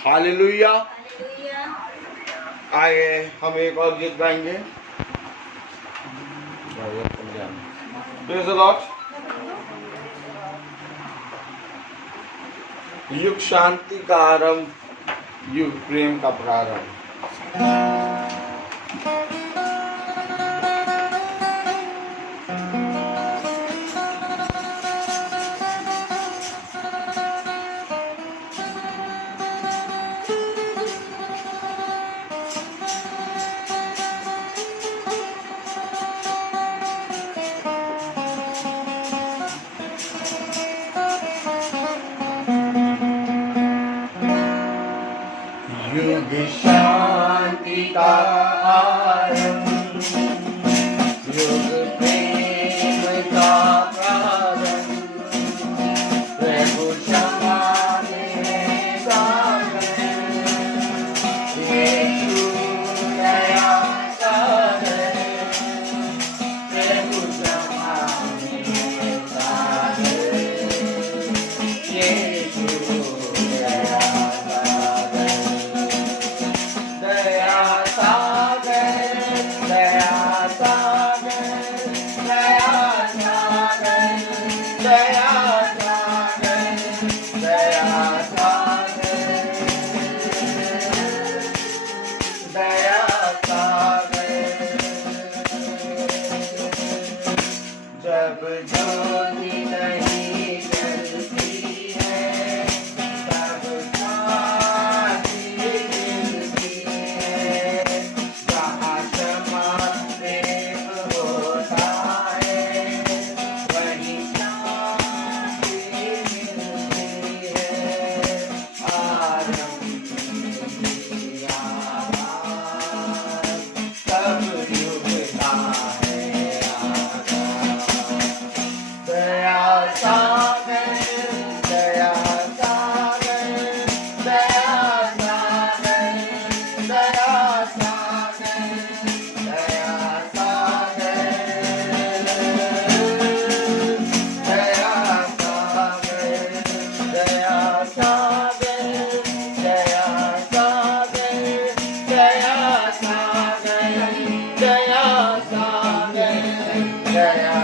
Hallelujah. आइए हम एक और गीत गाएंगे। Praise the Lord. युग शांति का आरंभ, युग प्रेम का प्रारंभ। युग शांति का आरंभ, युग प्रेम का प्रारंभ, प्रभु क्षमा देगा, यीशु दया सागर, प्रभु क्षमा देगा, यीशु जब ज्योति नहीं जलती है, तब शांति मिलती है। जहाँ क्षमा प्रेम होता है, वहीं शांति मिलती है। आरंभ की आवाज़ सब युग का है। दया सागर, दया सागर, दया सागर, दया सागर, दया सागर, दया सागर, दया सागर, दया सागर, दया सागर, दया सागर, दया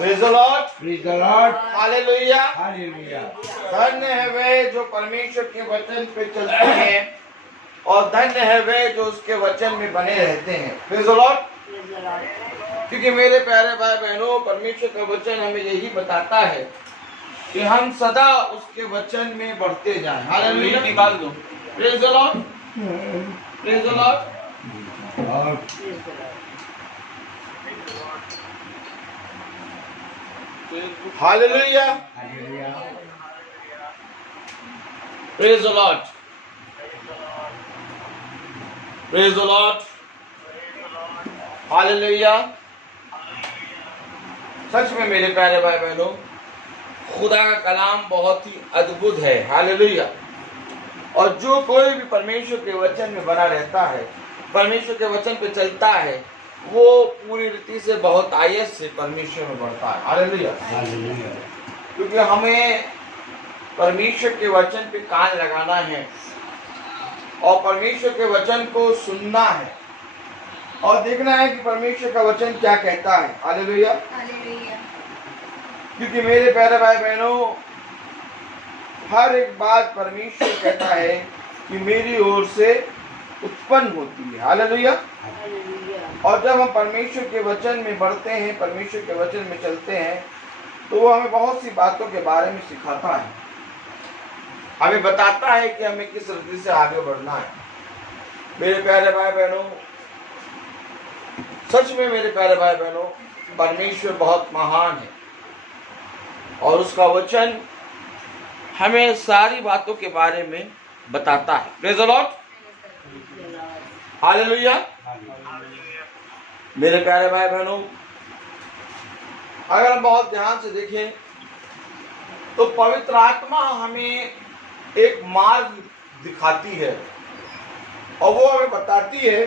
Praise the Lord. Praise the Lord. Hallelujah. Hallelujah. धन्य है वे जो परमेश्वर के वचन पे चलते हैं और धन्य है वे जो उसके वचन में बने रहते हैं। Praise the Lord. क्योंकि मेरे प्यारे भाई बहनों, परमेश्वर का वचन हमें यही बताता है कि हम सदा उसके वचन में बढ़ते जाएं। हालेलुया। निकाल दो। Praise the Lord. Praise the Lord. Hallelujah. Hallelujah. Praise the Lord. Praise the Lord. Hallelujah. सच में मेरे प्यारे भाई बहनों, खुदा का कलाम बहुत ही अद्भुत है। हालेलुया। और जो कोई भी परमेश्वर के वचन में बना रहता है, परमेश्वर के वचन पे चलता है, वो पूरी रीति से बहुत आयत से परमेश्वर में बढ़ता है। हालेलुया। क्योंकि हमें परमेश्वर के वचन पे कान लगाना है और परमेश्वर के वचन को सुनना है और देखना है कि परमेश्वर का वचन क्या कहता है। हालेलुया। क्योंकि मेरे प्यारे भाई बहनों, हर एक बात परमेश्वर कहता है कि मेरी ओर से उत्पन्न होती है। हालेलुया। और जब हम परमेश्वर के वचन में बढ़ते हैं, परमेश्वर के वचन में चलते हैं, तो वो हमें बहुत सी बातों के बारे में सिखाता है, हमें बताता है कि हमें किस रीति से आगे बढ़ना है। मेरे प्यारे भाई बहनों, सच में मेरे प्यारे भाई बहनों, परमेश्वर बहुत महान है और उसका वचन हमें सारी बातों के बारे में बताता है। Praise the Lord. हालेलुया। मेरे प्यारे भाई बहनों, अगर हम बहुत ध्यान से देखें तो पवित्र आत्मा हमें एक मार्ग दिखाती है और वो हमें बताती है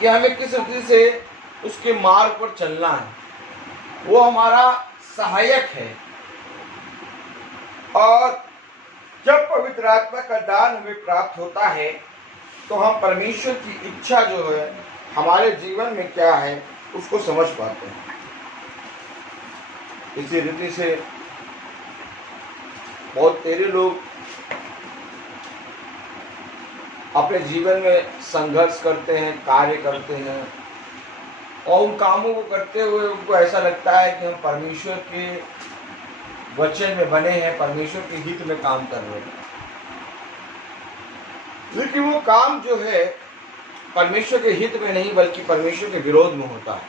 कि हमें किस रीति से उसके मार्ग पर चलना है। वो हमारा सहायक है और जब पवित्र आत्मा का दान हमें प्राप्त होता है तो हम परमेश्वर की इच्छा जो है हमारे जीवन में क्या है उसको समझ पाते हैं। इसी रीति से बहुत तेरे लोग अपने जीवन में संघर्ष करते हैं, कार्य करते हैं और उन कामों को करते हुए उनको ऐसा लगता है कि हम परमेश्वर के वचन में बने हैं, परमेश्वर के हित में काम कर रहे हैं, लेकिन वो काम जो है परमेश्वर के हित में नहीं बल्कि परमेश्वर के विरोध में होता है।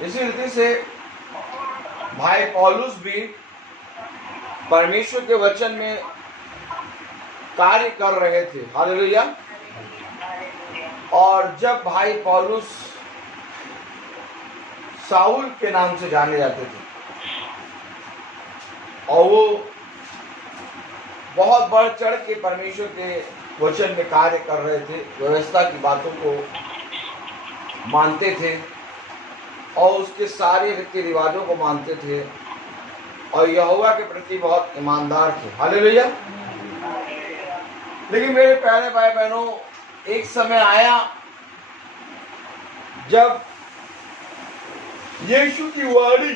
इसी रीति से भाई पौलुस भी परमेश्वर के वचन में कार्य कर रहे थे। हालेलुया। और जब भाई पौलुस साउल के नाम से जाने जाते थे और वो बहुत बढ़ चढ़ के परमेश्वर के वचन में कार्य कर रहे थे, व्यवस्था की बातों को मानते थे और उसके सारे रीति रिवाजों को मानते थे और यहोवा के प्रति बहुत ईमानदार थे। हालेलुया। लेकिन मेरे प्यारे भाई बहनों, एक समय आया जब यीशु की वाणी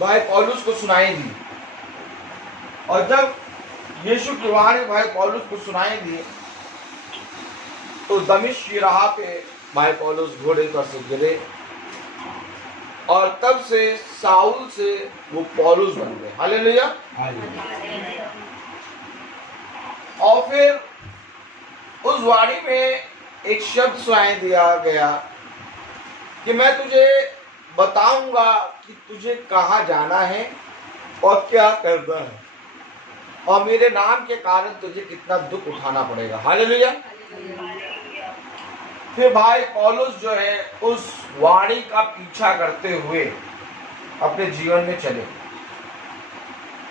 भाई पौलुस को सुनाई दी और जब यीशु की वाणी भाई पौलुस को सुनाई दी तो दमिश्क की राह पे भाई पौलुस घोड़े पर से गिरे और तब से साउल से वो पौलुस बन गए। हालेलुया। और फिर उस वाणी में एक शब्द सुनाई दिया गया कि मैं तुझे बताऊंगा कि तुझे कहाँ जाना है और क्या करना है और मेरे नाम के कारण तुझे कितना दुख उठाना पड़ेगा। हालेलुया। फिर भाई पौलुस जो है उस वाणी का पीछा करते हुए अपने जीवन में चले।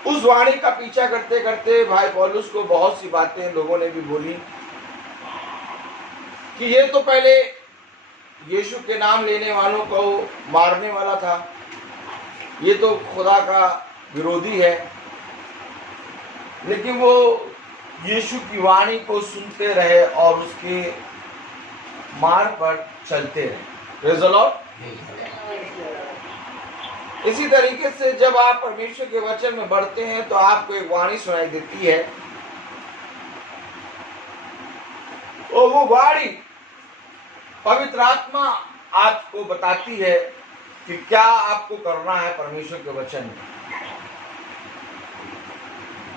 उस वाणी का पीछा करते करते भाई पौलुस को बहुत सी बातें लोगों ने भी बोली कि ये तो पहले यीशु के नाम लेने वालों को मारने वाला था, ये तो खुदा का विरोधी है, लेकिन वो यीशु की वाणी को सुनते रहे और उसके मार्ग पर चलते रहे। Praise the Lord. इसी तरीके से जब आप परमेश्वर के वचन में बढ़ते हैं तो आपको एक वाणी सुनाई देती है और वो वाणी पवित्र आत्मा आपको बताती है कि क्या आपको करना है परमेश्वर के वचन में।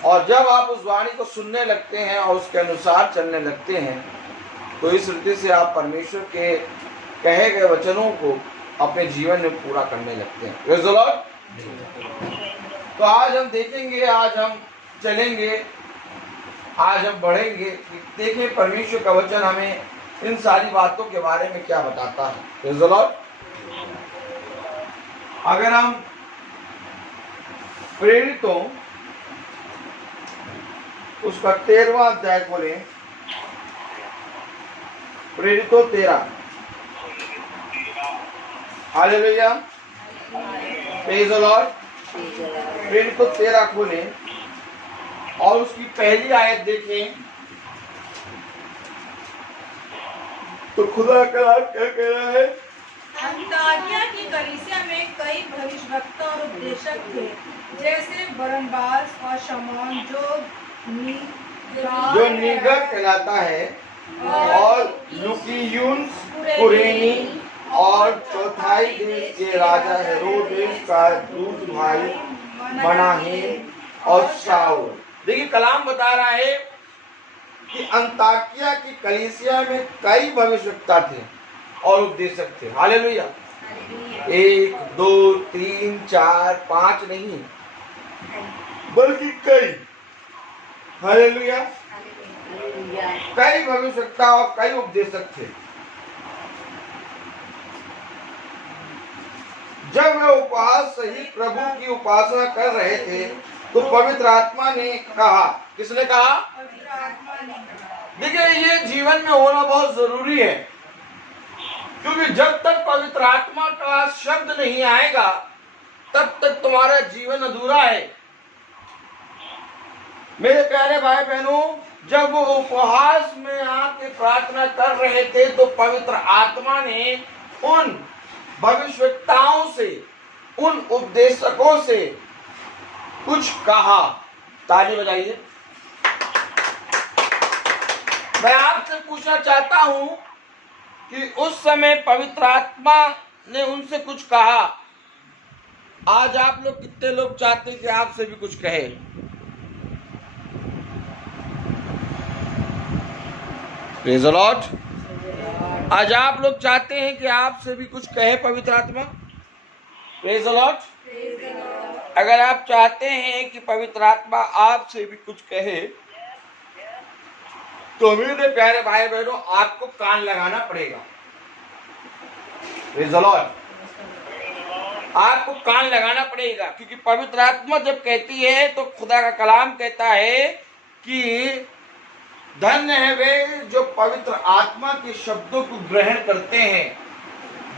और जब आप उस वाणी को सुनने लगते हैं और उसके अनुसार चलने लगते हैं तो इस रीति से आप परमेश्वर के कहे गए वचनों को अपने जीवन में पूरा करने लगते हैं। Praise the Lord. तो आज हम देखेंगे, आज हम चलेंगे, आज हम बढ़ेंगे कि देखें परमेश्वर का वचन हमें इन सारी बातों के बारे में क्या बताता है। Praise the Lord. अगर हम प्रेरितों उसका 13वां अध्याय खोलें, प्रेरितों 13। हालेलुया। Praise the Lord. फिर इनको 13 खोले और उसकी पहली आयत देखें तो खुदा का क्या कह रहा है? अंताकिया की कलीसिया में कई भविष्यवक्ता और उपदेशक थे, जैसे बरनबास और शमौन जो नीगर कहलाता है, और लुकियुस कुरेनी, और चौथाई देश के राजा हेरोदेस का दूध भाई मनाहेम और शाऊल। देखिए कलाम बता रहा है कि अंताकिया की कलीसिया में कई भविष्यवक्ता थे और उपदेशक थे। हालेलुया। 1 2 3 4 5 नहीं बल्कि कई। हालेलुया। कई भविष्यवक्ता और कई उपदेशक थे। जब वे उपवास सहित प्रभु की उपासना कर रहे थे तो पवित्र आत्मा ने कहा। किसने कहा? देखिए ये जीवन में होना बहुत जरूरी है, क्योंकि जब तक पवित्र आत्मा का शब्द नहीं आएगा तब तक तुम्हारा जीवन अधूरा है। मेरे प्यारे भाई बहनों, जब वो उपवास में आके प्रार्थना कर रहे थे तो पवित्र आत्मा ने उन भविष्यवक्ताओं से, उन उपदेशकों से कुछ कहा। ताली बजाइए। मैं आपसे पूछना चाहता हूं कि उस समय पवित्र आत्मा ने उनसे कुछ कहा। आज आप लोग कितने लोग चाहते हैं कि आपसे भी कुछ कहे? Praise the Lord. आज आप लोग चाहते हैं कि आपसे भी कुछ कहे पवित्र आत्मा? Praise the Lord. अगर आप चाहते हैं कि पवित्र आत्मा आपसे भी कुछ कहे तो मेरे प्यारे भाई बहनों आपको कान लगाना पड़ेगा। Praise the Lord. आपको कान लगाना पड़ेगा, क्योंकि पवित्र आत्मा जब कहती है तो खुदा का कलाम कहता है कि धन्य है वे जो पवित्र आत्मा के शब्दों को ग्रहण करते हैं।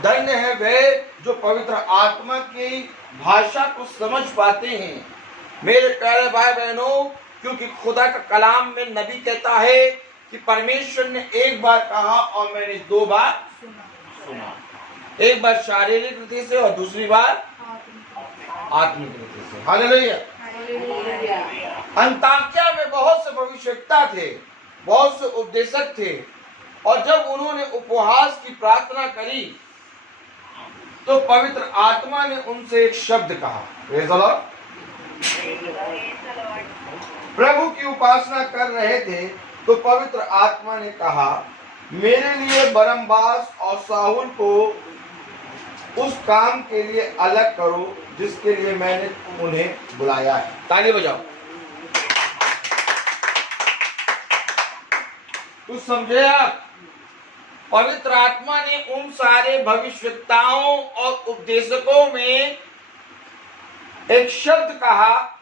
धन्य है वे जो पवित्र आत्मा की भाषा को समझ पाते हैं। मेरे प्यारे भाई बहनों, क्योंकि खुदा का कलाम में नबी कहता है कि परमेश्वर ने एक बार कहा और मैंने 2 बार सुना। एक बार शारीरिक रीति से और दूसरी बार आत्मिक रीति से। हालेलुया। अंताकिया में बहुत से भविष्यवक्ता थे, बहुत से उपदेशक थे, और जब उन्होंने उपवास की प्रार्थना करी तो पवित्र आत्मा ने उनसे एक शब्द कहा। Praise the Lord. प्रभु की उपासना कर रहे थे तो पवित्र आत्मा ने कहा, मेरे लिए बरनबास और शाऊल को उस काम के लिए अलग करो जिसके लिए मैंने उन्हें बुलाया है। ताली बजाओ। कुछ समझे आप? पवित्र आत्मा ने उन सारे भविष्यवक्ताओं और उपदेशकों में एक शब्द कहा,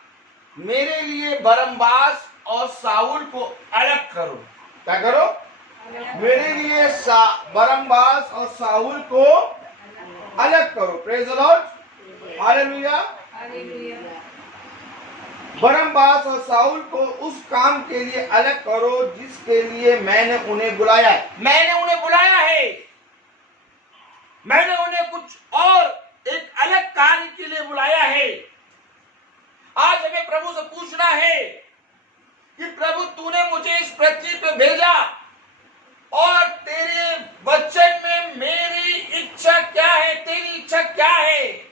मेरे लिए बरनबास और शाऊल को अलग करो। क्या करो? मेरे लिए बरनबास और शाऊल को अलग करो। Praise the Lord. हालेलुया। बरनबास और शाऊल को उस काम के लिए अलग करो जिसके लिए मैंने उन्हें बुलाया है। मैंने उन्हें बुलाया है। मैंने उन्हें कुछ और एक अलग कार्य के लिए बुलाया है। आज हमें प्रभु से पूछना है कि प्रभु तूने मुझे इस पृथ्वी पे भेजा और तेरे वचन में मेरी इच्छा क्या है, तेरी इच्छा क्या है,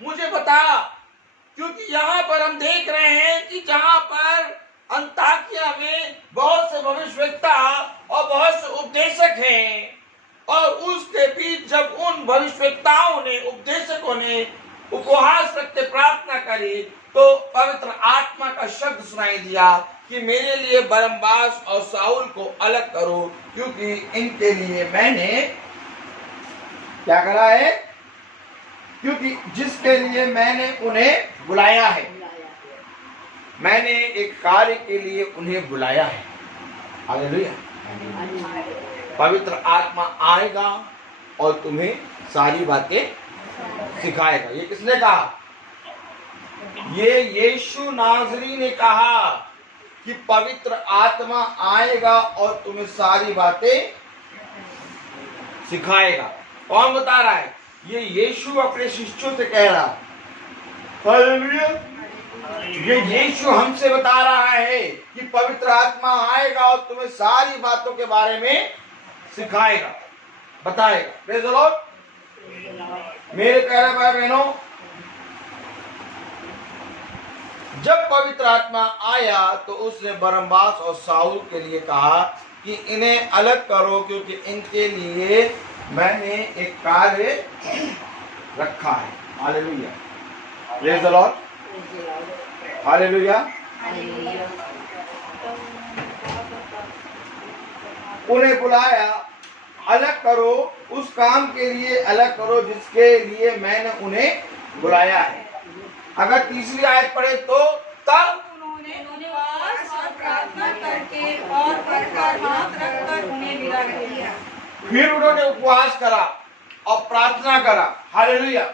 मुझे बता। क्योंकि यहाँ पर हम देख रहे हैं कि जहाँ पर अंताकिया में बहुत से भविष्यवक्ता और बहुत से उपदेशक हैं, और उसके बीच जब उन भविष्यवक्ताओं ने, उपदेशकों ने उपवास रखते प्रार्थना करी तो पवित्र आत्मा का शब्द सुनाई दिया कि मेरे लिए बरनबास और शाऊल को अलग करो, क्योंकि इनके लिए मैंने क्या करा है, क्योंकि जिसके लिए मैंने उन्हें बुलाया है। मैंने एक कार्य के लिए उन्हें बुलाया है। हालेलुया। पवित्र आत्मा आएगा और तुम्हें सारी बातें सिखाएगा। ये किसने कहा? ये यीशु नाज़री ने कहा कि पवित्र आत्मा आएगा और तुम्हें सारी बातें सिखाएगा। कौन बता रहा है? ये यीशु अपने शिष्यों से कह रहा है। हालेलुया। ये यीशु हमसे बता रहा है कि पवित्र आत्मा आएगा और तुम्हें सारी बातों के बारे में सिखाएगा, बताएगा। Praise the Lord. मेरे प्यारे भाई बहनों, जब पवित्र आत्मा आया तो उसने बरनबास और शाऊल के लिए कहा कि इन्हें अलग करो, क्योंकि इनके लिए मैंने एक कार्य रखा है। Hallelujah. Praise the Lord. Hallelujah. उन्हें बुलाया, अलग करो, उस काम के लिए अलग करो जिसके लिए मैंने उन्हें बुलाया है। अगर तीसरी आयत पढ़े तो तब उन्होंने उपवास और प्रार्थना करके और पर हाथ रखकर उन्हें विदा किया। फिर उन्होंने उपवास करा और प्रार्थना करा। हालेलुया।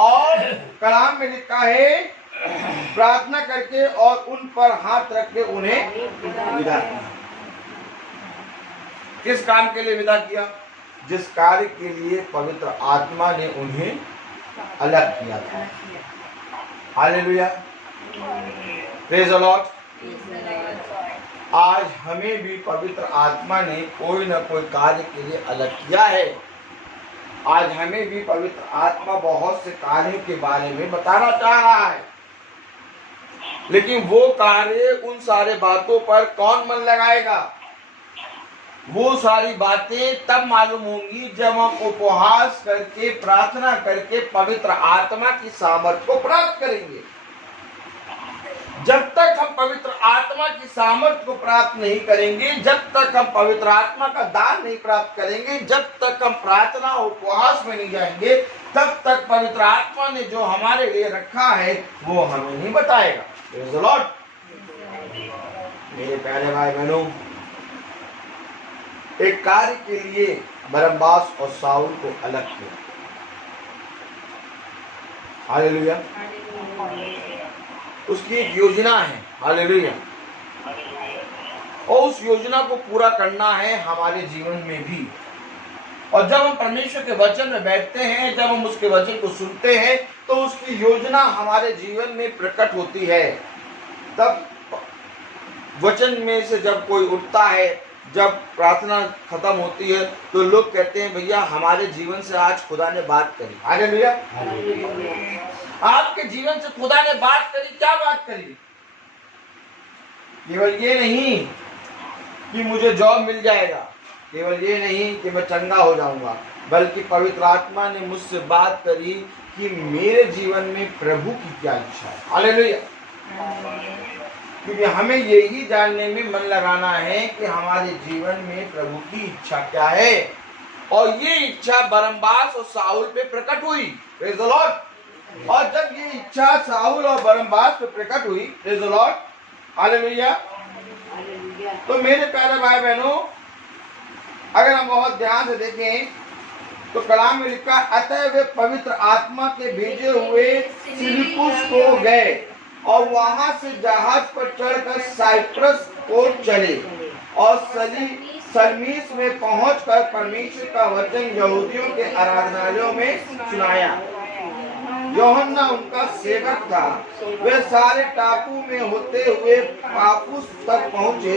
और कलाम में लिखा है प्रार्थना करके और उन पर हाथ रख के उन्हें विदा किया। किस काम के लिए विदा किया? जिस कार्य के लिए पवित्र आत्मा ने उन्हें अलग किया था। हालेलुया। Praise the Lord. आज हमें भी पवित्र आत्मा ने कोई न कोई कार्य के लिए अलग किया है। आज हमें भी पवित्र आत्मा बहुत से कार्यों के बारे में बताना चाह रहा है, लेकिन वो कार्य, उन सारे बातों पर कौन मन लगाएगा? वो सारी बातें तब मालूम होंगी जब हम उपवास करके, प्रार्थना करके पवित्र आत्मा की सामर्थ को प्राप्त करेंगे। जब तक हम पवित्र आत्मा की सामर्थ को प्राप्त नहीं करेंगे, जब तक हम पवित्र आत्मा का दान नहीं प्राप्त करेंगे, जब तक हम प्रार्थना उपवास में नहीं जाएंगे, तब तक पवित्र आत्मा ने जो हमारे लिए रखा है वो हमें नहीं बताएगा। Praise the Lord. मेरे प्यारे भाई बहनों, एक कार्य के लिए बरनबास और शाऊल को अलग किया। हालेलुया। उसकी एक योजना है। हालेलुया। और उस योजना को पूरा करना है हमारे जीवन में भी। और जब हम परमेश्वर के वचन में बैठते हैं, जब हम उसके वचन को सुनते हैं, तो उसकी योजना हमारे जीवन में प्रकट होती है। तब वचन में से जब कोई उठता है, जब प्रार्थना खत्म होती है, तो लोग कहते हैं भैया हमारे जीवन से आज खुदा ने बात करी। हालेलुया। आपके जीवन से खुदा ने बात करी। क्या बात करी? केवल ये नहीं कि मुझे जॉब मिल जाएगा, केवल ये नहीं कि मैं चंगा हो जाऊंगा, बल्कि पवित्र आत्मा ने मुझसे बात करी कि मेरे जीवन में प्रभु की क्या इच्छा है। हालेलुया। क्योंकि हमें यही जानने में मन लगाना है कि हमारे जीवन में प्रभु की इच्छा क्या है। और ये इच्छा बरनबास और शाऊल पे प्रकट हुई। Praise the Lord. और जब ये इच्छा शाऊल और बरनबास पे प्रकट हुई, प्रेज़ द लॉर्ड, हालेलुया, तो मेरे प्यारे भाई बहनों, अगर हम बहुत ध्यान से देखें तो कलाम में लिखा, अतः वे पवित्र आत्मा के भेजे हुए फिलिप्पुस को गए और वहां से जहाज पर चढ़कर साइप्रस को चले और सलमीस में पहुंचकर परमेश्वर का वचन यहूदियों के आराधनालयों में सुनाया। यूहन्ना उनका सेवक था। वे सारे टापू में होते हुए पाफुस तक पहुंचे।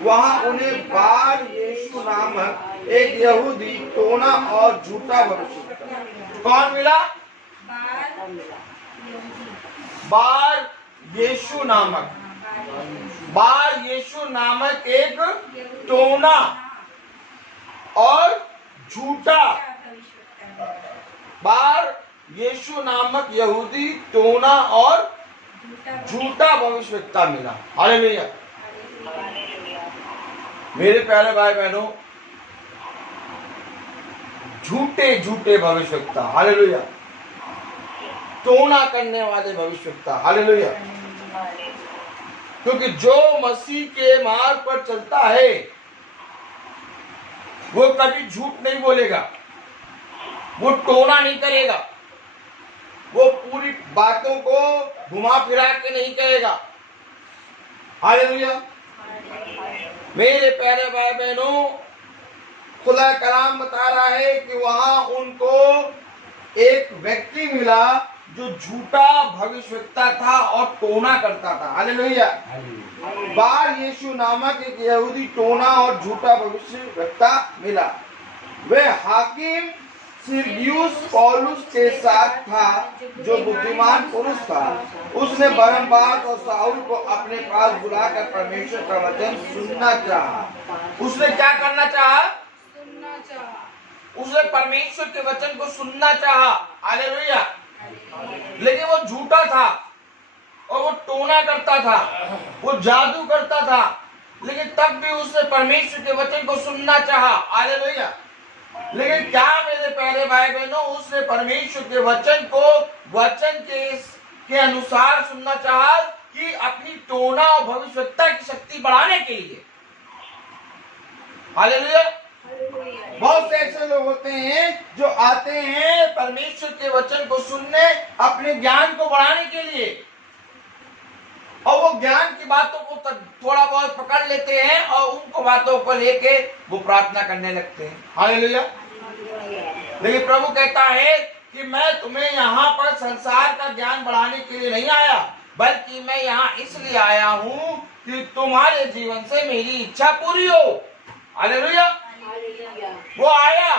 वहां उन्हें बार यीशु नामक एक यहूदी टोना और झूठा भविष्यवक्ता कौन मिला? बार यीशु नामक एक टोना और झूठा, बार यीशु नामक यहूदी टोना और झूठा भविष्यवक्ता मिला। हालेलुया। मेरे प्यारे भाई बहनों, झूठे झूठे भविष्यवक्ता, हालेलुया, टोना करने वाले भविष्यवक्ता, हालेलुया। क्योंकि जो मसीह के मार्ग पर चलता है वो कभी झूठ नहीं बोलेगा, वो टोना नहीं करेगा, वो पूरी बातों को घुमा फिरा के नहीं कहेगा। हालेलुया। मेरे प्यारे भाई बहनों, खुदा कलाम बता रहा है कि वहां उनको एक व्यक्ति मिला जो झूठा भविष्यवक्ता था और टोना करता था। हालेलुया। बार यीशु नामक एक यहूदी टोना और झूठा भविष्यवक्ता मिला। वह हाकिम सिरगियुस पौलुस के साथ था, जो बुद्धिमान पुरुष था। उसने बरनबास और शाऊल को अपने पास बुलाकर परमेश्वर का वचन सुनना चाहा। उसने क्या करना चाहा? सुनना चाहा। उसने परमेश्वर के वचन को सुनना चाहा। हालेलुया। लेकिन वो झूठा था और वो टोना करता था, वो जादू करता था, लेकिन तब भी उसने परमेश्वर के वचन को सुनना चाहा। हालेलुया। लेकिन क्या मेरे प्यारे भाई बहनों, उसने परमेश्वर के वचन को वचन के अनुसार सुनना चाहा कि अपनी टोना और भविष्यवक्ता की शक्ति बढ़ाने के लिए। हालेलुया। बहुत से ऐसे लोग होते हैं जो आते हैं परमेश्वर के वचन को सुनने, अपने ज्ञान को बढ़ाने के लिए, और वो ज्ञान की बातों को थोड़ा बहुत पकड़ लेते हैं और उनको बातों को लेके वो प्रार्थना करने लगते हैं। हालेलुया। लेकिन प्रभु कहता है कि मैं तुम्हें यहाँ पर संसार का ज्ञान बढ़ाने के लिए नहीं आया, बल्कि मैं यहाँ इसलिए आया हूँ कि तुम्हारे जीवन से मेरी इच्छा पूरी हो। हालेलुया। वो आया,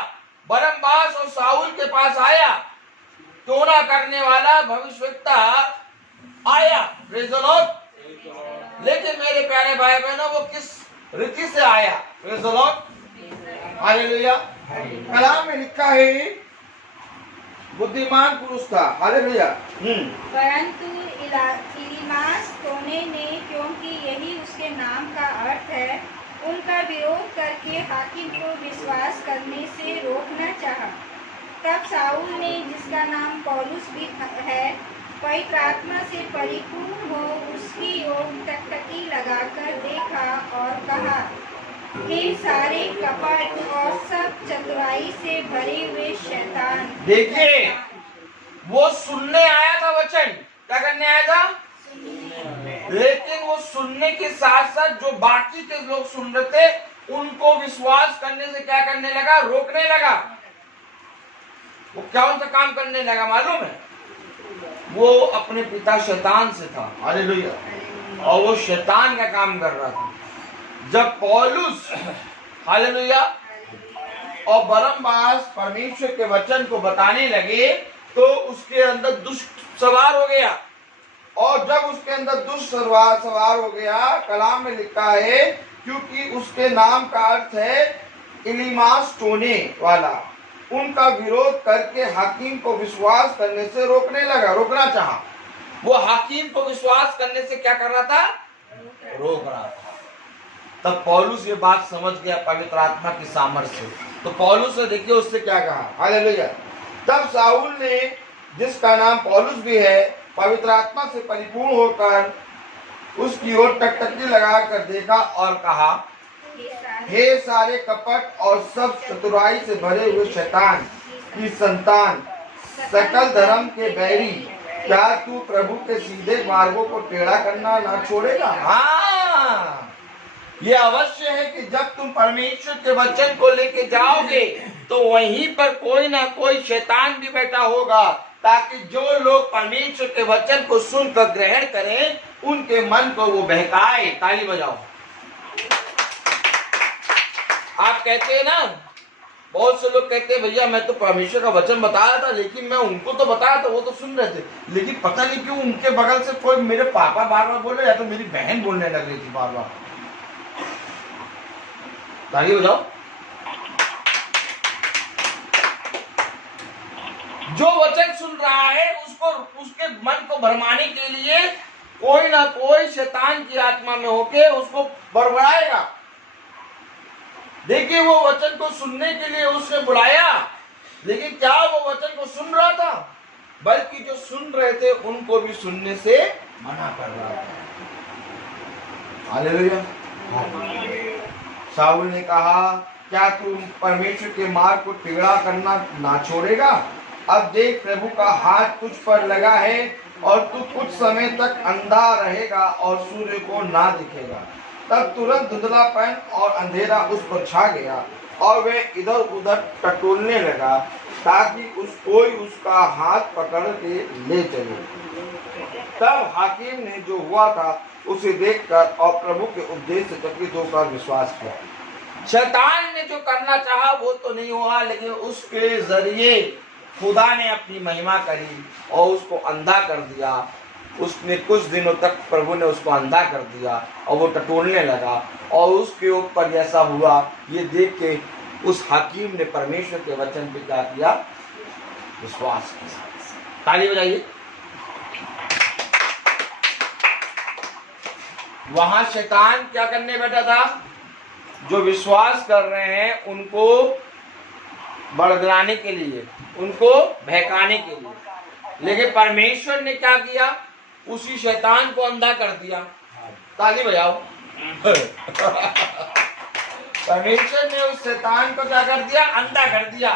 बरनबास और शाऊल के पास आया, टोना करने वाला भविष्यवक्ता आया। Praise the Lord. लेकिन मेरे प्यारे भाई बहनों, वो किस रीति से आया? Praise the Lord. हालेलुया। कलाम में लिखा है बुद्धिमान पुरुष था। हालेलुया। परंतु इलीमास टोने ने, क्योंकि यही उसके नाम का अर्थ है, उनका विरोध करके हाकिम को विश्वास करने से रोकना चाहा। तब शाऊल ने, जिसका नाम पौलुस भी है, पवित्र आत्मा से परिपूर्ण हो उसकी ओर टकटकी लगाकर देखा और कहा, हे सारे कपट और सब चतुराई से भरे हुए शैतान। देखिए, वो सुनने आया था वचन। क्या करने आया था? लेकिन वो सुनने के साथ साथ जो बाकी के लोग सुन रहे थे उनको विश्वास करने से क्या करने लगा? रोकने लगा। वो कौन सा काम करने लगा मालूम है? वो अपने पिता शैतान से था। हालेलुया। और वो शैतान का काम कर रहा था। जब पौलुस, हालेलुया, और बरनबास परमेश्वर के वचन को बताने लगे तो उसके अंदर दुष्ट सवार हो गया। और जब उसके अंदर दुष्ट सवार हो गया, कलाम में लिखा है, क्योंकि उसके नाम का अर्थ है इलीमास टोने वाला, उनका विरोध करके हाकिम को विश्वास करने से रोकना चाहा। वो हाकिम को विश्वास करने से क्या कर रहा था? रोक रहा था। तब पौलुस ये बात समझ गया पवित्र आत्मा की सामर्थ्य से। तो पौलुस ने, देखिए, उससे क्या कहा। हालेलुया। तब शाऊल ने, जिसका नाम पौलुस भी है, पवित्र आत्मा से परिपूर्ण होकर उसकी ओर टकटकी लगाकर देखा और कहा, हे सारे कपट और सब चतुराई से भरे हुए शैतान की संतान, सकल धर्म के बैरी, क्या तू प्रभु के सीधे मार्गों को टेढ़ा करना ना छोड़ेगा? हाँ, ये अवश्य है कि जब तुम परमेश्वर के वचन को लेके जाओगे तो वहीं पर कोई ना कोई शैतान भी बैठा होगा, ताकि जो लोग परमेश्वर के वचन को सुनकर ग्रहण करें उनके मन को वो बहकाए। ताली बजाओ। आप कहते हैं ना, बहुत से लोग कहते हैं, भैया मैं तो परमेश्वर का वचन बताया था, लेकिन मैं उनको तो बताया था, वो तो सुन रहे थे, लेकिन पता नहीं क्यों उनके बगल से कोई मेरे पापा बार बार बोल रहे, या तो मेरी बहन बोलने लग रही थी बार बार। ताली बजाओ। जो वचन सुन रहा है उसको, उसके मन को भरमाने के लिए कोई ना कोई शैतान की आत्मा में होके उसको बड़बड़ाएगा। देखिए, वो वचन को सुनने के लिए उसने बुलाया, लेकिन क्या वो वचन को सुन रहा था? बल्कि जो सुन रहे थे उनको भी सुनने से मना कर रहा था। हालेलुया। शाऊल ने कहा, क्या तू परमेश्वर के मार्ग को टेढ़ा करना ना छोड़ेगा? अब देख प्रभु का हाथ तुझ पर लगा है और तू कुछ समय तक अंधा रहेगा और सूर्य को ना दिखेगा। तब तुरंत धुंधलापन और अंधेरा उस पर छा गया और वह इधर उधर टटोलने लगा ताकि कोई उसका हाथ पकड़ के ले चले। तब हाकिम ने जो हुआ था उसे देखकर और प्रभु के उपदेश से चकित होकर विश्वास किया। शैतान ने जो करना चाहा वो तो नहीं हुआ, लेकिन उसके जरिए खुदा ने अपनी महिमा करी और उसको अंधा कर दिया। उसने कुछ दिनों तक प्रभु ने उसको अंधा कर दिया और वो टटोलने लगा और उसके ऊपर जैसा हुआ ये देख के उस हाकिम ने परमेश्वर के वचन पे क्या किया? विश्वास किया। ताली बजाइए। वहां शैतान क्या करने बैठा था? जो विश्वास कर रहे हैं उनको बड़गलाने के लिए, उनको बहकाने के लिए। लेकिन परमेश्वर ने क्या किया? उसी शैतान को अंधा कर दिया। ताली बजाओ। परमेश्वर ने उस शैतान को क्या कर दिया? अंधा कर दिया।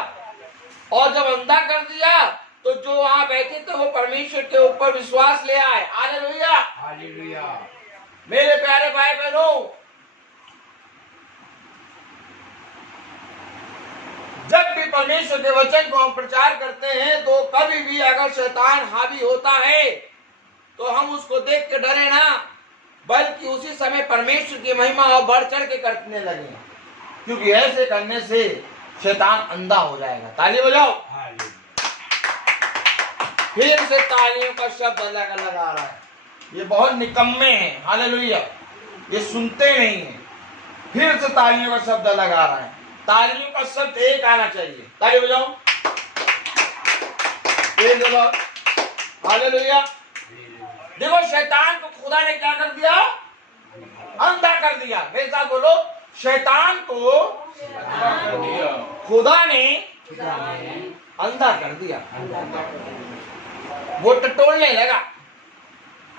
और जब अंधा कर दिया तो जो वहां बैठे थे वो परमेश्वर के ऊपर विश्वास ले आए। Hallelujah, hallelujah. मेरे प्यारे भाई बहनों, जब भी परमेश्वर के वचन को हम प्रचार करते हैं तो कभी भी अगर शैतान हावी होता है तो हम उसको देख के डरे ना, बल्कि उसी समय परमेश्वर की महिमा और बढ़ चढ़ के करने लगे, क्योंकि ऐसे करने से शैतान अंधा हो जाएगा। ताली बजाओ। फिर से तालियों का शब्द अलग अलग आ रहा है। ये बहुत निकम्मे हैं। हालेलुया, ये सुनते नहीं है। फिर से तालियों का शब्द अलग आ रहा है। तालियों का शब्द एक आना चाहिए। ताली बजाओ। हालेलुया। देखो शैतान को खुदा ने क्या कर दिया? अंधा कर दिया। मेरे साथ बोलो, शैतान को खुदा ने अंधा कर दिया। वो टटोलने लगा।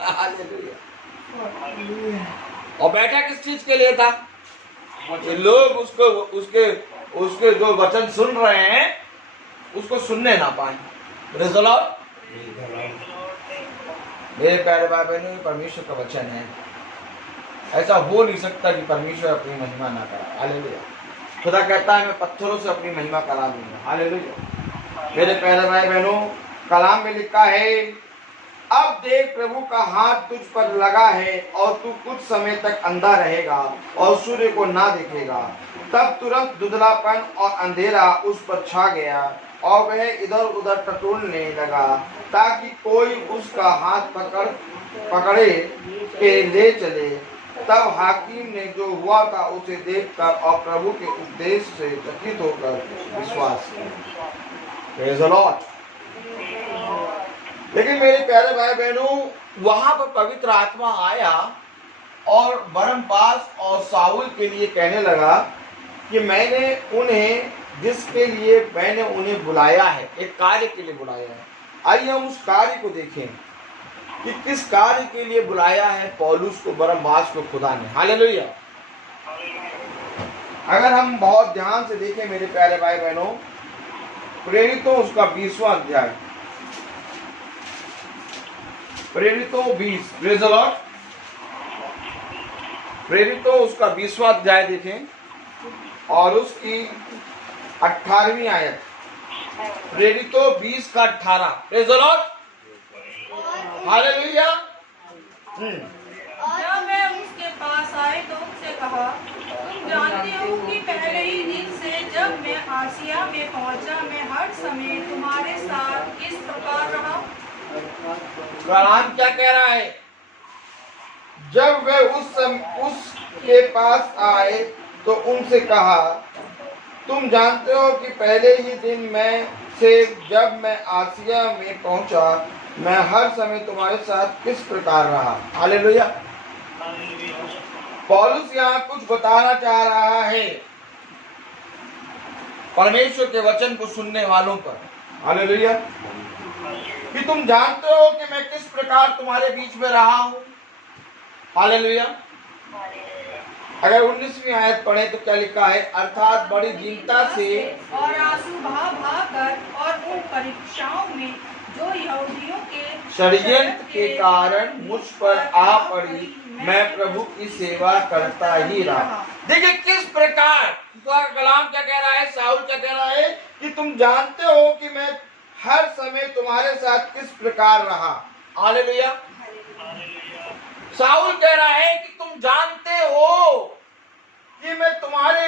हालेलुया। और बैठा किस चीज के लिए था? लोग उसको उसके जो वचन सुन रहे हैं उसको सुनने ना पाए। Praise the Lord. मेरे प्यारे भाई बहनों, परमेश्वर का वचन है। ऐसा हो नहीं सकता कि परमेश्वर अपनी महिमा ना करा। हालेलुया। खुदा कहता है मैं पत्थरों से अपनी महिमा करा दूंगा। हालेलुया। मेरे प्यारे भाई बहनों, कलाम में लिखा है, अब देख प्रभु का हाथ तुझ पर लगा है और तू कुछ समय तक अंधा रहेगा और सूर्य को ना देखेगा। तब तुरंत धुंधलापन और अंधेरा उस पर छा गया और वह इधर उधर टटोलने लगा ताकि कोई उसका हाथ पकड़े के ले चले। तब हाकिम ने जो हुआ था उसे देखकर और प्रभु के उपदेश से चकित होकर विश्वास किया। Praise the Lord. लेकिन मेरे प्यारे भाई बहनों, वहां पर पवित्र आत्मा आया और बरनबास और शाऊल के लिए कहने लगा कि मैंने उन्हें, जिसके लिए मैंने उन्हें बुलाया है, एक कार्य के लिए बुलाया है। आइए हम उस कार्य को देखें कि किस कार्य के लिए बुलाया है पौलुस को, बरनबास को खुदा ने। हालेलुया। अगर हम बहुत ध्यान से देखें मेरे प्यारे भाई बहनों, प्रेरितों उसका 20वां अध्याय, प्रेरितों 20, प्रेज़ द लॉर्ड। प्रेरितों उसका 20वां अध्याय देखें और उसकी 18वीं आयत। प्रेरितों 20 का 18, प्रेज़ द लॉर्ड। हालेलुया। जब मैं उसके पास आए तो उससे कहा, तुम जानते हो कि पहले ही दिन से जब मैं आसिया में पहुंचा, मैं हर समय तुम्हारे साथ किस प्रकार रहा। कलाम क्या कह रहा है? जब वे उसके पास आए तो उनसे कहा, तुम जानते हो कि पहले ही दिन में से जब मैं आसिया में पहुंचा, मैं हर समय तुम्हारे साथ किस प्रकार रहा। हालेलुया। पौलुस यहाँ कुछ बताना चाह रहा है परमेश्वर के वचन को सुनने वालों पर। हालेलुया। कि तुम जानते हो कि मैं किस प्रकार तुम्हारे बीच में रहा हूं। हालेलुया। अगर 19वीं आयत पढ़े तो क्या लिखा है, अर्थात बड़ी दीनता से और आंसू बहा बहा कर और उन परीक्षाओं में जो यहूदियों के षड्यंत्र के कारण मुझ पर आ पड़ी, मैं प्रभु की सेवा करता ही रहा। देखिए किस प्रकार खुदा का कलाम क्या कह रहा है, शाऊल क्या कह रहा है कि तुम जानते हो कि मैं हर समय तुम्हारे साथ किस प्रकार रहा। हालेलुया। शाऊल कह रहा है कि तुम जानते हो कि मैं तुम्हारे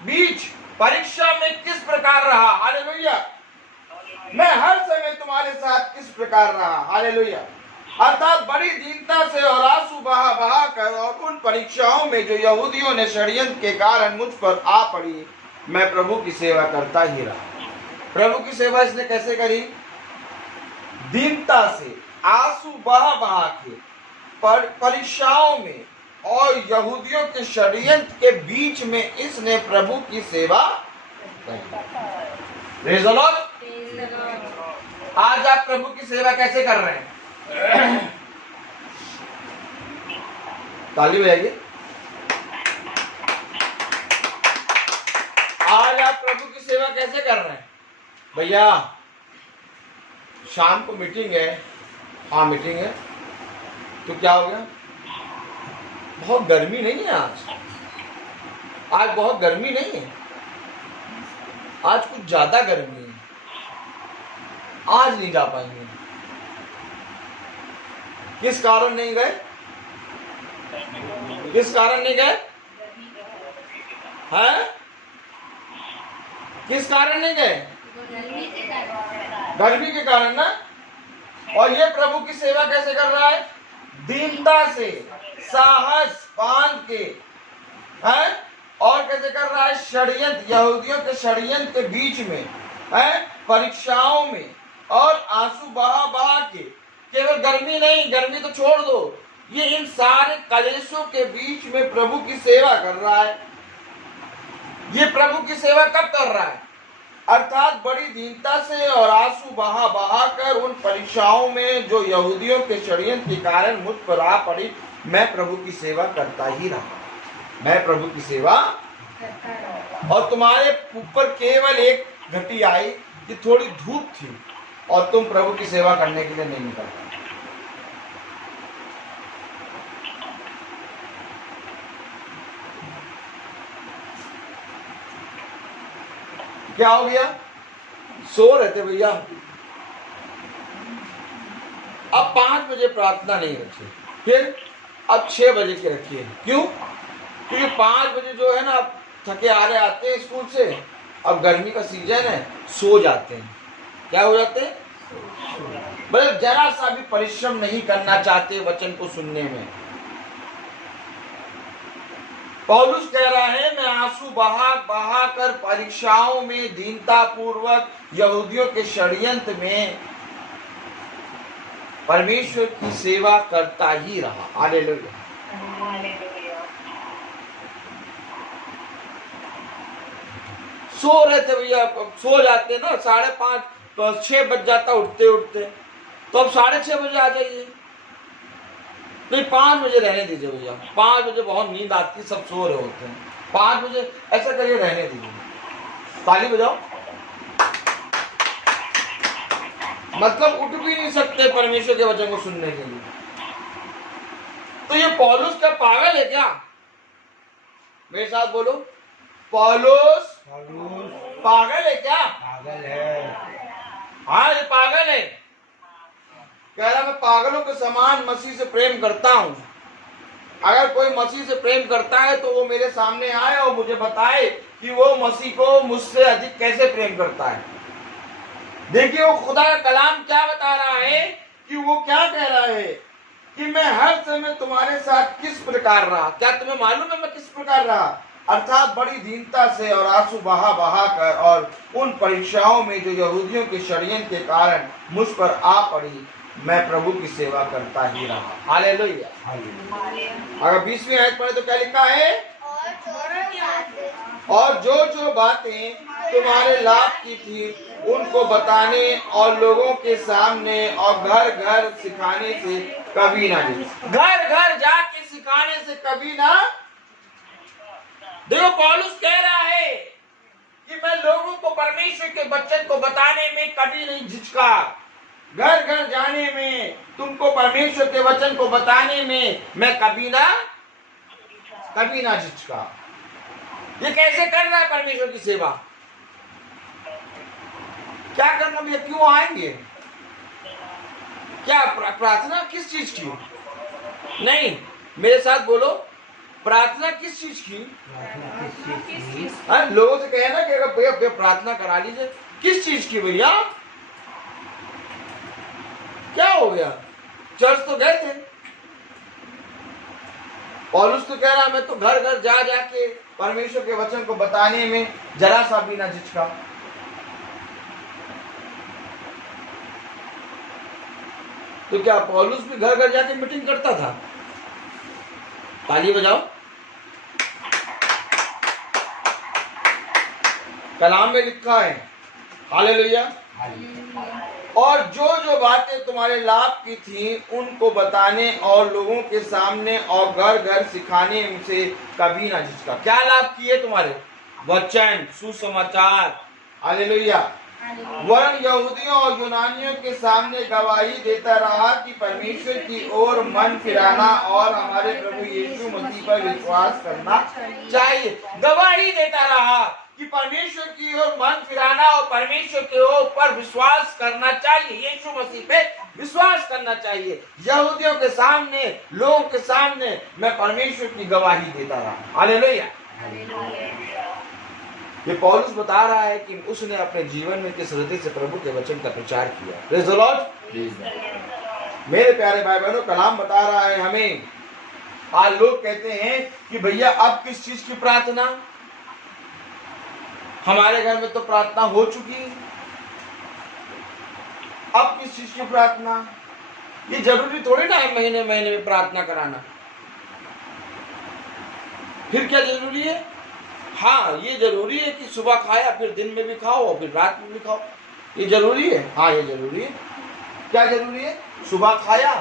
बीच परीक्षा में किस प्रकार रहा। हालेलुया। मैं हर समय तुम्हारे साथ किस प्रकार रहा। हालेलुया। अर्थात बड़ी दीनता से और आंसू बहा बहा कर और उन परीक्षाओं में जो यहूदियों ने षड्यंत्र के कारण मुझ पर आ पड़ी, मैं प्रभु की सेवा करता ही रहा। प्रभु की सेवा इसने कैसे करी? दीनता से, आंसू बहा बहा के, परीक्षाओं में और यहूदियों के षड्यंत्र के बीच में इसने प्रभु की सेवा करी। आज आप प्रभु की सेवा कैसे कर रहे हैं? ताली बजाइए। आज आप प्रभु की सेवा कैसे कर रहे हैं? भैया शाम को मीटिंग है। हाँ मीटिंग है, तो क्या हो गया? बहुत गर्मी नहीं है आज बहुत गर्मी नहीं है, आज कुछ ज्यादा गर्मी है, आज नहीं जा पाएंगे। किस कारण नहीं गए? किस कारण नहीं गए? हैं? किस कारण नहीं गए? गर्मी के कारण ना। और ये प्रभु की सेवा कैसे कर रहा है? दीनता से, साहस बांध के, हैं? और कैसे कर रहा है? षड्यंत्र, यहूदियों के षड्यंत्र के बीच में, हैं? परीक्षाओं में और आंसू बहा बहा के, केवल गर्मी नहीं, गर्मी तो छोड़ दो, ये इन सारे कलेशों के बीच में प्रभु की सेवा कर रहा है। ये प्रभु की सेवा कब कर रहा है? अर्थात बड़ी दीनता से और आंसू बहा बहा कर उन परीक्षाओं में जो यहूदियों के षड्यंत्र के कारण मुझ पर आ पड़ी, मैं प्रभु की सेवा करता ही रहा। मैं प्रभु की सेवा और तुम्हारे ऊपर केवल एक घटी आई कि थोड़ी धूप थी और तुम प्रभु की सेवा करने के लिए नहीं निकल पाए। क्या हो गया? सो रहे थे भैया। अब 5 बजे प्रार्थना नहीं रखिए, फिर अब 6 बजे के रखिए। क्यों? क्योंकि 5 बजे जो है ना, अब थके आ रहे आते हैं स्कूल से, अब गर्मी का सीजन है, सो जाते हैं। क्या हो जाते हैं? मतलब जरा सा भी परिश्रम नहीं करना चाहते वचन को सुनने में। पौलुस कह रहा है, मैं आंसू बहा बहा कर परीक्षाओं में दीनता पूर्वक यहूदियों के षड्यंत्र में परमेश्वर की सेवा करता ही रहा। हालेलुया। सो रहे थे भैया, सो जाते ना 5:30 तो 6 बज जाता उठते उठते, तो अब 6:30 बजे आ जाइए। नहीं 5 बजे रहने दीजिए भैया, 5 बजे बहुत नींद आती, सब सो रहे होते हैं। 5 बजे ऐसा करिए, रहने दीजिए। ताली बजाओ। मतलब उठ भी नहीं सकते परमेश्वर के वचन को सुनने के लिए। तो ये पौलुस क्या पागल है क्या? मेरे साथ बोलो, पौलुस पागल है क्या? पागल है। हाँ ये पागल है। कह रहा मैं पागलों के समान मसीह से प्रेम करता हूं। अगर कोई मसीह से प्रेम करता है तो वो मेरे सामने आए और मुझे बताए कि वो मसीह को मुझसे अधिक कैसे प्रेम करता है। देखिए वो खुदा का कलाम क्या बता रहा है कि वो क्या कह रहा है कि मैं हर समय तुम्हारे साथ किस प्रकार रहा। क्या तुम्हें मालूम है मैं किस प्रकार रहा? अर्थात बड़ी दीनता से और आंसू बहा बहा कर और उन परीक्षाओं में जो यहूदियों के षड्यंत्र के कारण मुझ पर आ पड़ी, मैं प्रभु की सेवा करता ही रहा। हालेलुया। अगर 20वीं आयत पढ़े तो क्या लिखा है? और जो जो बातें तुम्हारे लाभ की थी उनको बताने और लोगों के सामने और घर घर सिखाने से कभी ना डरे। घर घर जाके सिखाने से कभी ना देखो पौलुस कह रहा है कि मैं लोगों को परमेश्वर के वचन को बताने में कभी नहीं झिझका, घर घर जाने में, तुमको परमेश्वर के वचन को बताने में मैं कभी ना झिझका। ये कैसे कर रहा है परमेश्वर की सेवा? क्या करना भैया? क्यों आएंगे? क्या प्रार्थना किस चीज की? नहीं, मेरे साथ बोलो, प्रार्थना किस चीज की? लोगों से कहे ना कि अगर भैया प्रार्थना करा लीजिए, किस चीज की भैया? क्या हो गया? चर्च तो गए थे। पौलुस तो कह रहा मैं तो घर घर जा जाके परमेश्वर के वचन को बताने में जरा सा भी ना झिझका। तो क्या पौलुस भी घर घर जाके मीटिंग करता था? ताली बजाओ। कलाम में लिखा है, हालेलुया। और जो जो बातें तुम्हारे लाभ की थी उनको बताने और लोगों के सामने और घर घर सिखाने से कभी ना झिझका। क्या लाभ किए तुम्हारे? वचन, सुसमाचार, हालेलुया। वरन यहूदियों और यूनानियों के सामने गवाही देता रहा कि परमेश्वर की ओर मन फिराना और हमारे प्रभु यीशु मसीह पर विश्वास करना चाहिए। गवाही देता रहा कि परमेश्वर की ओर मन फिराना और परमेश्वर के ऊपर विश्वास करना चाहिए, यीशु मसीह पे विश्वास करना चाहिए। यहूदियों के सामने, लोगों के सामने मैं परमेश्वर की गवाही देता रहा। हालेलुया। ये पौलुस बता रहा है कि उसने अपने जीवन में किस हृदय से प्रभु के वचन का प्रचार किया। Praise the Lord. मेरे प्यारे भाई बहनों, कलाम बता रहा है हमें। आज लोग कहते हैं कि भैया अब किस चीज की प्रार्थना? हमारे घर में तो प्रार्थना हो चुकी, अब किस चीज की प्रार्थना? ये जरूरी थोड़ी ना है महीने महीने में प्रार्थना कराना। फिर क्या जरूरी है? हाँ, ये जरूरी है कि सुबह खाया फिर दिन में भी खाओ और फिर रात में भी खाओ। ये जरूरी है। हाँ, ये जरूरी है। क्या जरूरी है? सुबह खाया,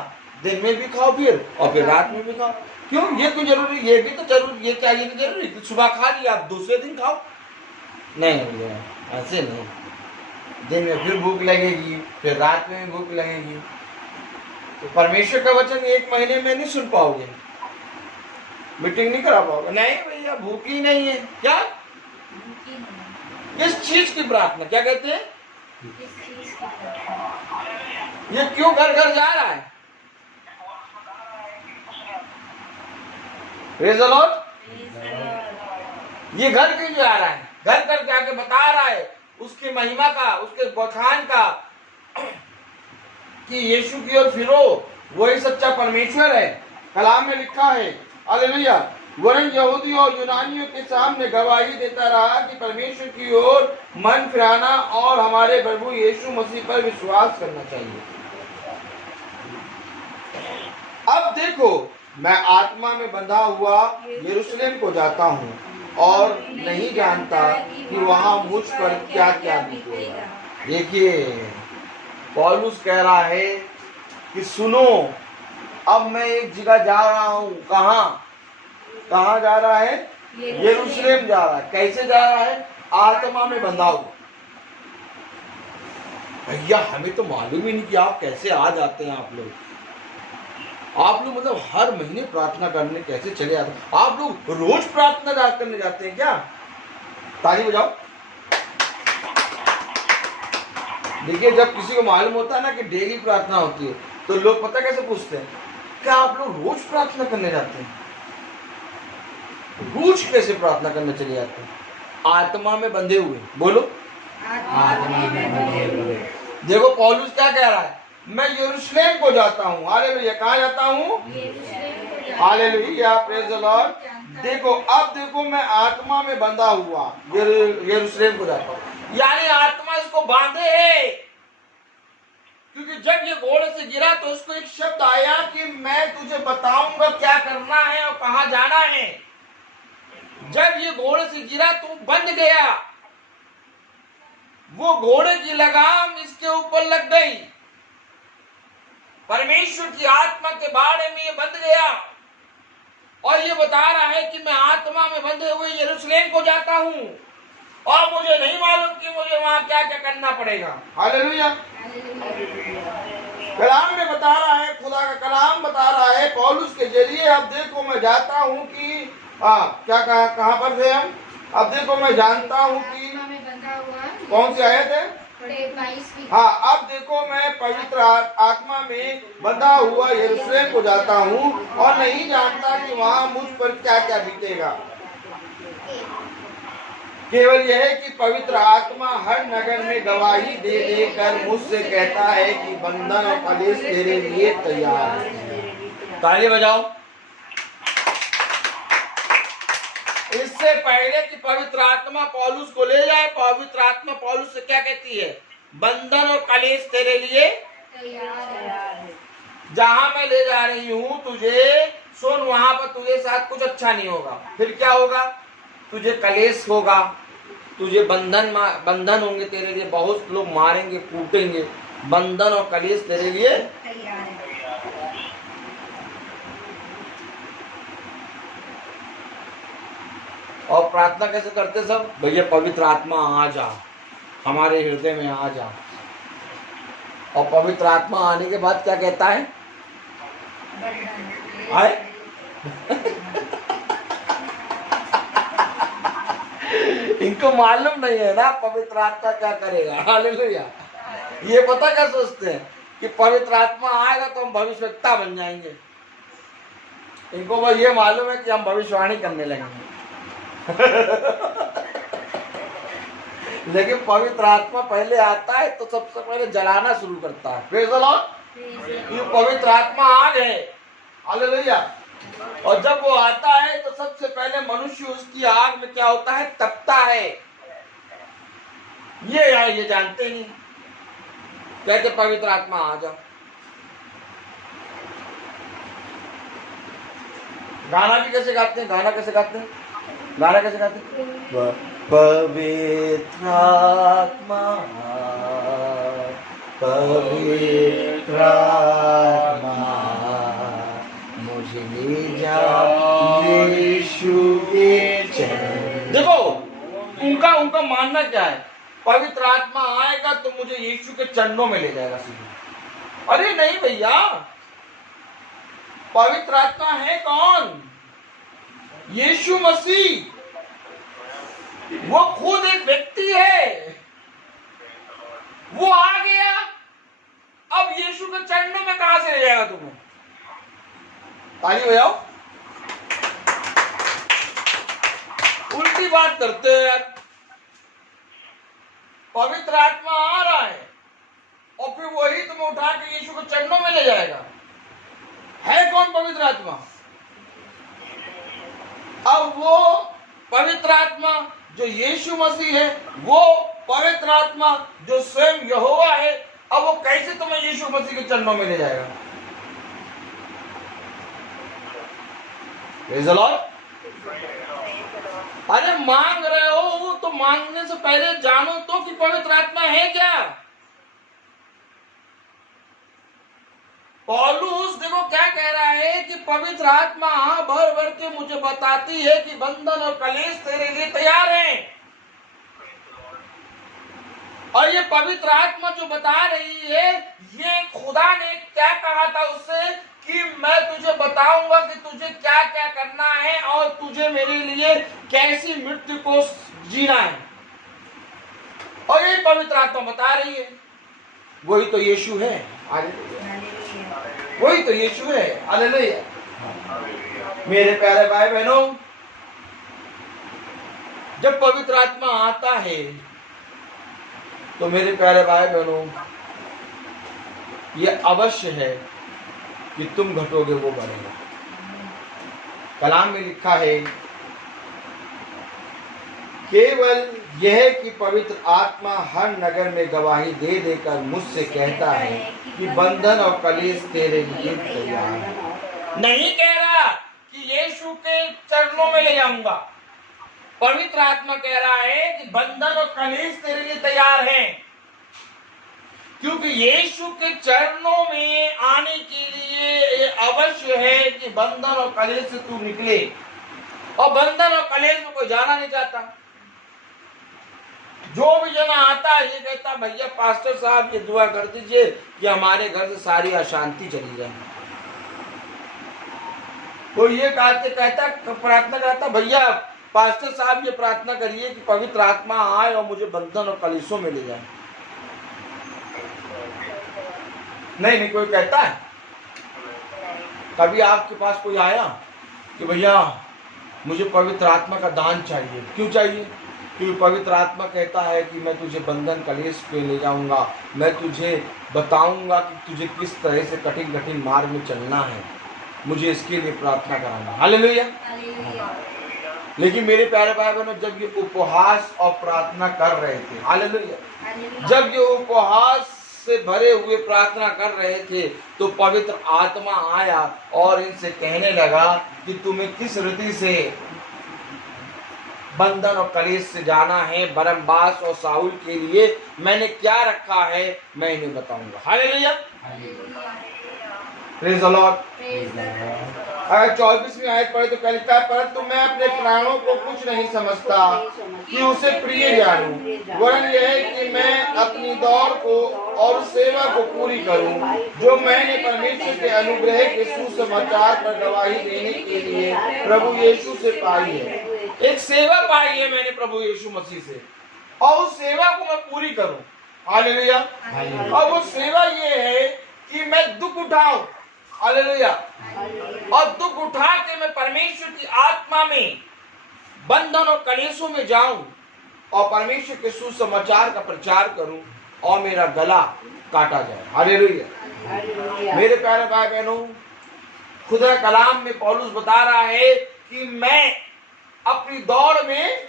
दिन में भी खाओ और फिर रात में भी खाओ। क्यों? ये क्यों जरूरी? ये भी तो जरूरी। ये क्या ये नहीं जरूरी? सुबह खा लिया, आप दूसरे दिन खाओ? नहीं, ऐसे नहीं। दिन में फिर भूख लगेगी, फिर रात में भी भूख लगेगी। तो परमेश्वर का वचन एक महीने में नहीं सुन पाओगे, मीटिंग नहीं करा पाओगे। नहीं भैया, भूख ही नहीं है। क्या? किस चीज की प्रार्थना? क्या कहते हैं? ये क्यों घर घर जा रहा है? Praise the Lord. ये घर क्यों जा रहा है? घर घर जाके बता रहा है उसकी महिमा का, उसके बखान का, कि यीशु की ओर फिरो, वही सच्चा परमेश्वर है। कलाम में लिखा है, हालेलुया। वरन यहूदी और यूनानियों के सामने गवाही देता रहा कि परमेश्वर की ओर मन फिराना और हमारे प्रभु यीशु मसीह पर विश्वास करना चाहिए। अब देखो, मैं आत्मा में बंधा हुआ यरूशलेम को जाता हूँ और नहीं जानता कि वहां मुझ पर क्या क्या बीतेगा। देखिए, पौलुस कह रहा है कि सुनो, अब मैं एक जगह जा रहा हूँ। कहाँ जा रहा है? यरूशलेम जा रहा है। कैसे जा रहा है? आत्मा में बंधा हुआ। भैया, हमें तो मालूम ही नहीं कि आप कैसे आ जाते हैं। आप लोग मतलब हर महीने प्रार्थना करने कैसे चले आते हैं? आप लोग रोज प्रार्थना करने जाते हैं क्या? ताली बजाओ। देखिए, जब किसी को मालूम होता है ना कि डेली प्रार्थना होती है, तो लोग पता कैसे पूछते हैं, क्या आप लोग रोज प्रार्थना करने जाते हैं? रोज कैसे प्रार्थना करने चले जाते हैं? आत्मा में बंधे हुए। बोलो, आत्मा में बंधे हुए। देखो पौलुस क्या कह रहा है, मैं यरूशलेम को जाता हूँ। हालेलुया। कहाँ जाता हूँ? Hallelujah, praise the Lord. देखो, अब देखो, मैं आत्मा में बंधा हुआ यरूशलेम को जाता हूँ। यानी आत्मा इसको बांधे है, क्योंकि जब ये घोड़े से गिरा तो उसको एक शब्द आया कि मैं तुझे बताऊंगा क्या करना है और कहाँ जाना है। जब ये घोड़े से गिरा तो बंध गया, वो घोड़े की लगाम इसके ऊपर लग गई। परमेश्वर की आत्मा के बारे में ये बंध गया और ये बता रहा है कि मैं आत्मा में बंधे हुए यरूशलेम को जाता हूँ और मुझे नहीं मालूम कि मुझे वहां क्या क्या करना पड़ेगा। हालेलुया। कलाम में बता रहा है, खुदा का कलाम बता रहा है पौलुस के जरिए, अब देखो मैं जाता हूँ कि क्या कहा, कहाँ पर थे हम? अब देखो मैं जानता हूँ कि आत्मा में बंधा हुआ। कौन सी आयत है? 22 की। हाँ, अब देखो मैं पवित्र आत्मा में बंधा हुआ यरूशलेम को जाता हूँ और नहीं जानता कि वहाँ मुझ पर क्या क्या बीतेगा। केवल यह है कि पवित्र आत्मा हर नगर में गवाही दे देकर मुझसे कहता है कि बंधन और कलेश तेरे लिए तैयार है। ताली बजाओ। इससे पहले कि पवित्र आत्मा पौलुस को ले जाए, पवित्र आत्मा पौलुस से क्या कहती है? बंधन और कलेश तेरे लिए तैयार है। जहां मैं ले जा रही हूँ तुझे, सुन, वहां पर तुझे साथ कुछ अच्छा नहीं होगा। फिर क्या होगा? तुझे कलेश होगा, तुझे बंधन होंगे तेरे लिए, बहुत लोग मारेंगे, कूटेंगे। बंधन और कलेश तेरे लिए तैयार है। और प्रार्थना कैसे करते सब? भैया पवित्र आत्मा आ जा, हमारे हृदय में आ जा। और पवित्र आत्मा आने के बाद क्या कहता है? आए इनको मालूम नहीं है ना पवित्र आत्मा क्या करेगा। हालेलुया। ये पता क्या सोचते हैं कि पवित्र आत्मा आएगा तो हम भविष्यवक्ता बन जाएंगे। इनको बस ये मालूम है कि हम भविष्यवाणी करने लगेंगे। लेकिन पवित्र आत्मा पहले आता है तो सबसे पहले जलाना शुरू करता है। Praise the Lord. ये पवित्र आत्मा आ गए। हालेलुया। और जब वो आता है तो सबसे पहले मनुष्य उसकी आग में क्या होता है? तपता है। ये जानते नहीं, कहते पवित्र आत्मा आ जाओ। गाना भी कैसे गाते हैं? गाना कैसे गाते हैं? गाना कैसे गाते हैं? पवित्र आत्मा, पवित्र आत्मा मुझे ले जा यीशु के चरण। देखो उनका मानना क्या है? पवित्र आत्मा आएगा तो मुझे यीशु के चरणों में ले जाएगा सीधे। अरे नहीं भैया, पवित्र आत्मा है कौन? यीशु मसीह। वो खुद एक व्यक्ति है। वो आ गया, अब यीशु के चरणों में कहां से ले जाएगा तुम्हें? ताली बजाओ। उल्टी बात करते हो यार। पवित्र आत्मा आ रहा है और फिर वही तुम्हें उठा के यीशु के चरणों में ले जाएगा। है कौन पवित्र आत्मा? अब वो पवित्र आत्मा जो यीशु मसीह है, वो पवित्र आत्मा जो स्वयं यहोवा है, अब वो कैसे तुम्हें यीशु मसीह के चरणों में ले जाएगा? Praise the Lord. अरे मांग रहे हो तो मांगने से पहले जानो तो कि पवित्र आत्मा है क्या। पौलुस देखो क्या कह रहा है कि पवित्र आत्मा भर भर के मुझे बताती है कि बंधन और कलेश तेरे लिए तैयार हैं। और ये पवित्र आत्मा जो बता रही है, ये खुदा ने क्या कहा था उससे कि मैं तुझे बताऊंगा कि तुझे क्या क्या करना है और तुझे मेरे लिए कैसी मृत्यु को जीना है। और ये पवित्र आत्मा बता रही है। वही तो यीशु है। वही तो यीशु है। हालेलुया। मेरे प्यारे भाई बहनों, जब पवित्र आत्मा आता है तो मेरे प्यारे भाई बहनों, ये अवश्य है कि तुम घटोगे वो बढ़ेगा। कलाम में लिखा है, केवल यह कि पवित्र आत्मा हर नगर में गवाही दे देकर मुझसे कहता है कि बंधन और कलेश तेरे लिए तैयार है। नहीं कह रहा कि यीशु के चरणों में ले जाऊंगा। पवित्र आत्मा कह रहा है कि बंधन और कलेश तेरे लिए तैयार हैं। क्योंकि यीशु के चरणों में आने के लिए ये अवश्य है कि बंधन और कलेश से तू निकले। और बंधन और कलेश में कोई जाना नहीं चाहता। जो भी जना आता है ये कहता भैया पास्टर साहब ये दुआ कर दीजिए कि हमारे घर से सारी अशांति चली जाए। तो ये कहता प्रार्थना करता भैया पास्टर साहब ये प्रार्थना करिए कि पवित्र आत्मा आए और मुझे बंधन और कलेशों में ले जाए। नहीं कोई कहता है। कभी आपके पास कोई आया कि भैया मुझे पवित्र आत्मा का दान चाहिए। क्यों चाहिए? क्योंकि पवित्र आत्मा कहता है कि मैं तुझे बंधन कलेश पे ले जाऊंगा, मैं तुझे बताऊंगा कि तुझे किस तरह से कठिन कठिन मार्ग में चलना है। मुझे इसके लिए प्रार्थना कराना। हालेलुया। लेकिन मेरे प्यारे भाई बहनों, जब ये उपवास और प्रार्थना कर रहे थे, हालेलुया, जब ये उपवास से भरे हुए प्रार्थना कर रहे थे तो पवित्र आत्मा आया और इनसे कहने लगा कि तुम्हें किस रीति से बंधन और कलेश से जाना है। बरनबास और शाऊल के लिए मैंने क्या रखा है मैं इन्हें बताऊंगा। Hallelujah, praise the Lord. अगर 24वीं आयत पढ़े तो क्या लिखा है? परंतु मैं अपने प्राणों को कुछ नहीं समझता कि उसे प्रिय जानूं, वरन यह है कि मैं अपनी दौड़ को और सेवा को पूरी करूं जो मैंने परमेश्वर के अनुग्रह के सुसमाचार पर गवाही देने के लिए प्रभु यीशु से पाई है। एक सेवा पाई है मैंने प्रभु यीशु मसीह से और उस सेवा को मैं पूरी करूं। हालेलुया। और वो सेवा ये है कि मैं दुख उठाऊं। हालेलुया। और दुख उठा के मैं परमेश्वर की आत्मा में बंधन और कलेशों में जाऊं और परमेश्वर के सुसमाचार का प्रचार करूं और मेरा गला काटा जाए। हालेलुया। मेरे प्यारे भाई बहनों, खुदा कलाम में पौलुस बता रहा है कि मैं अपनी दौड़ में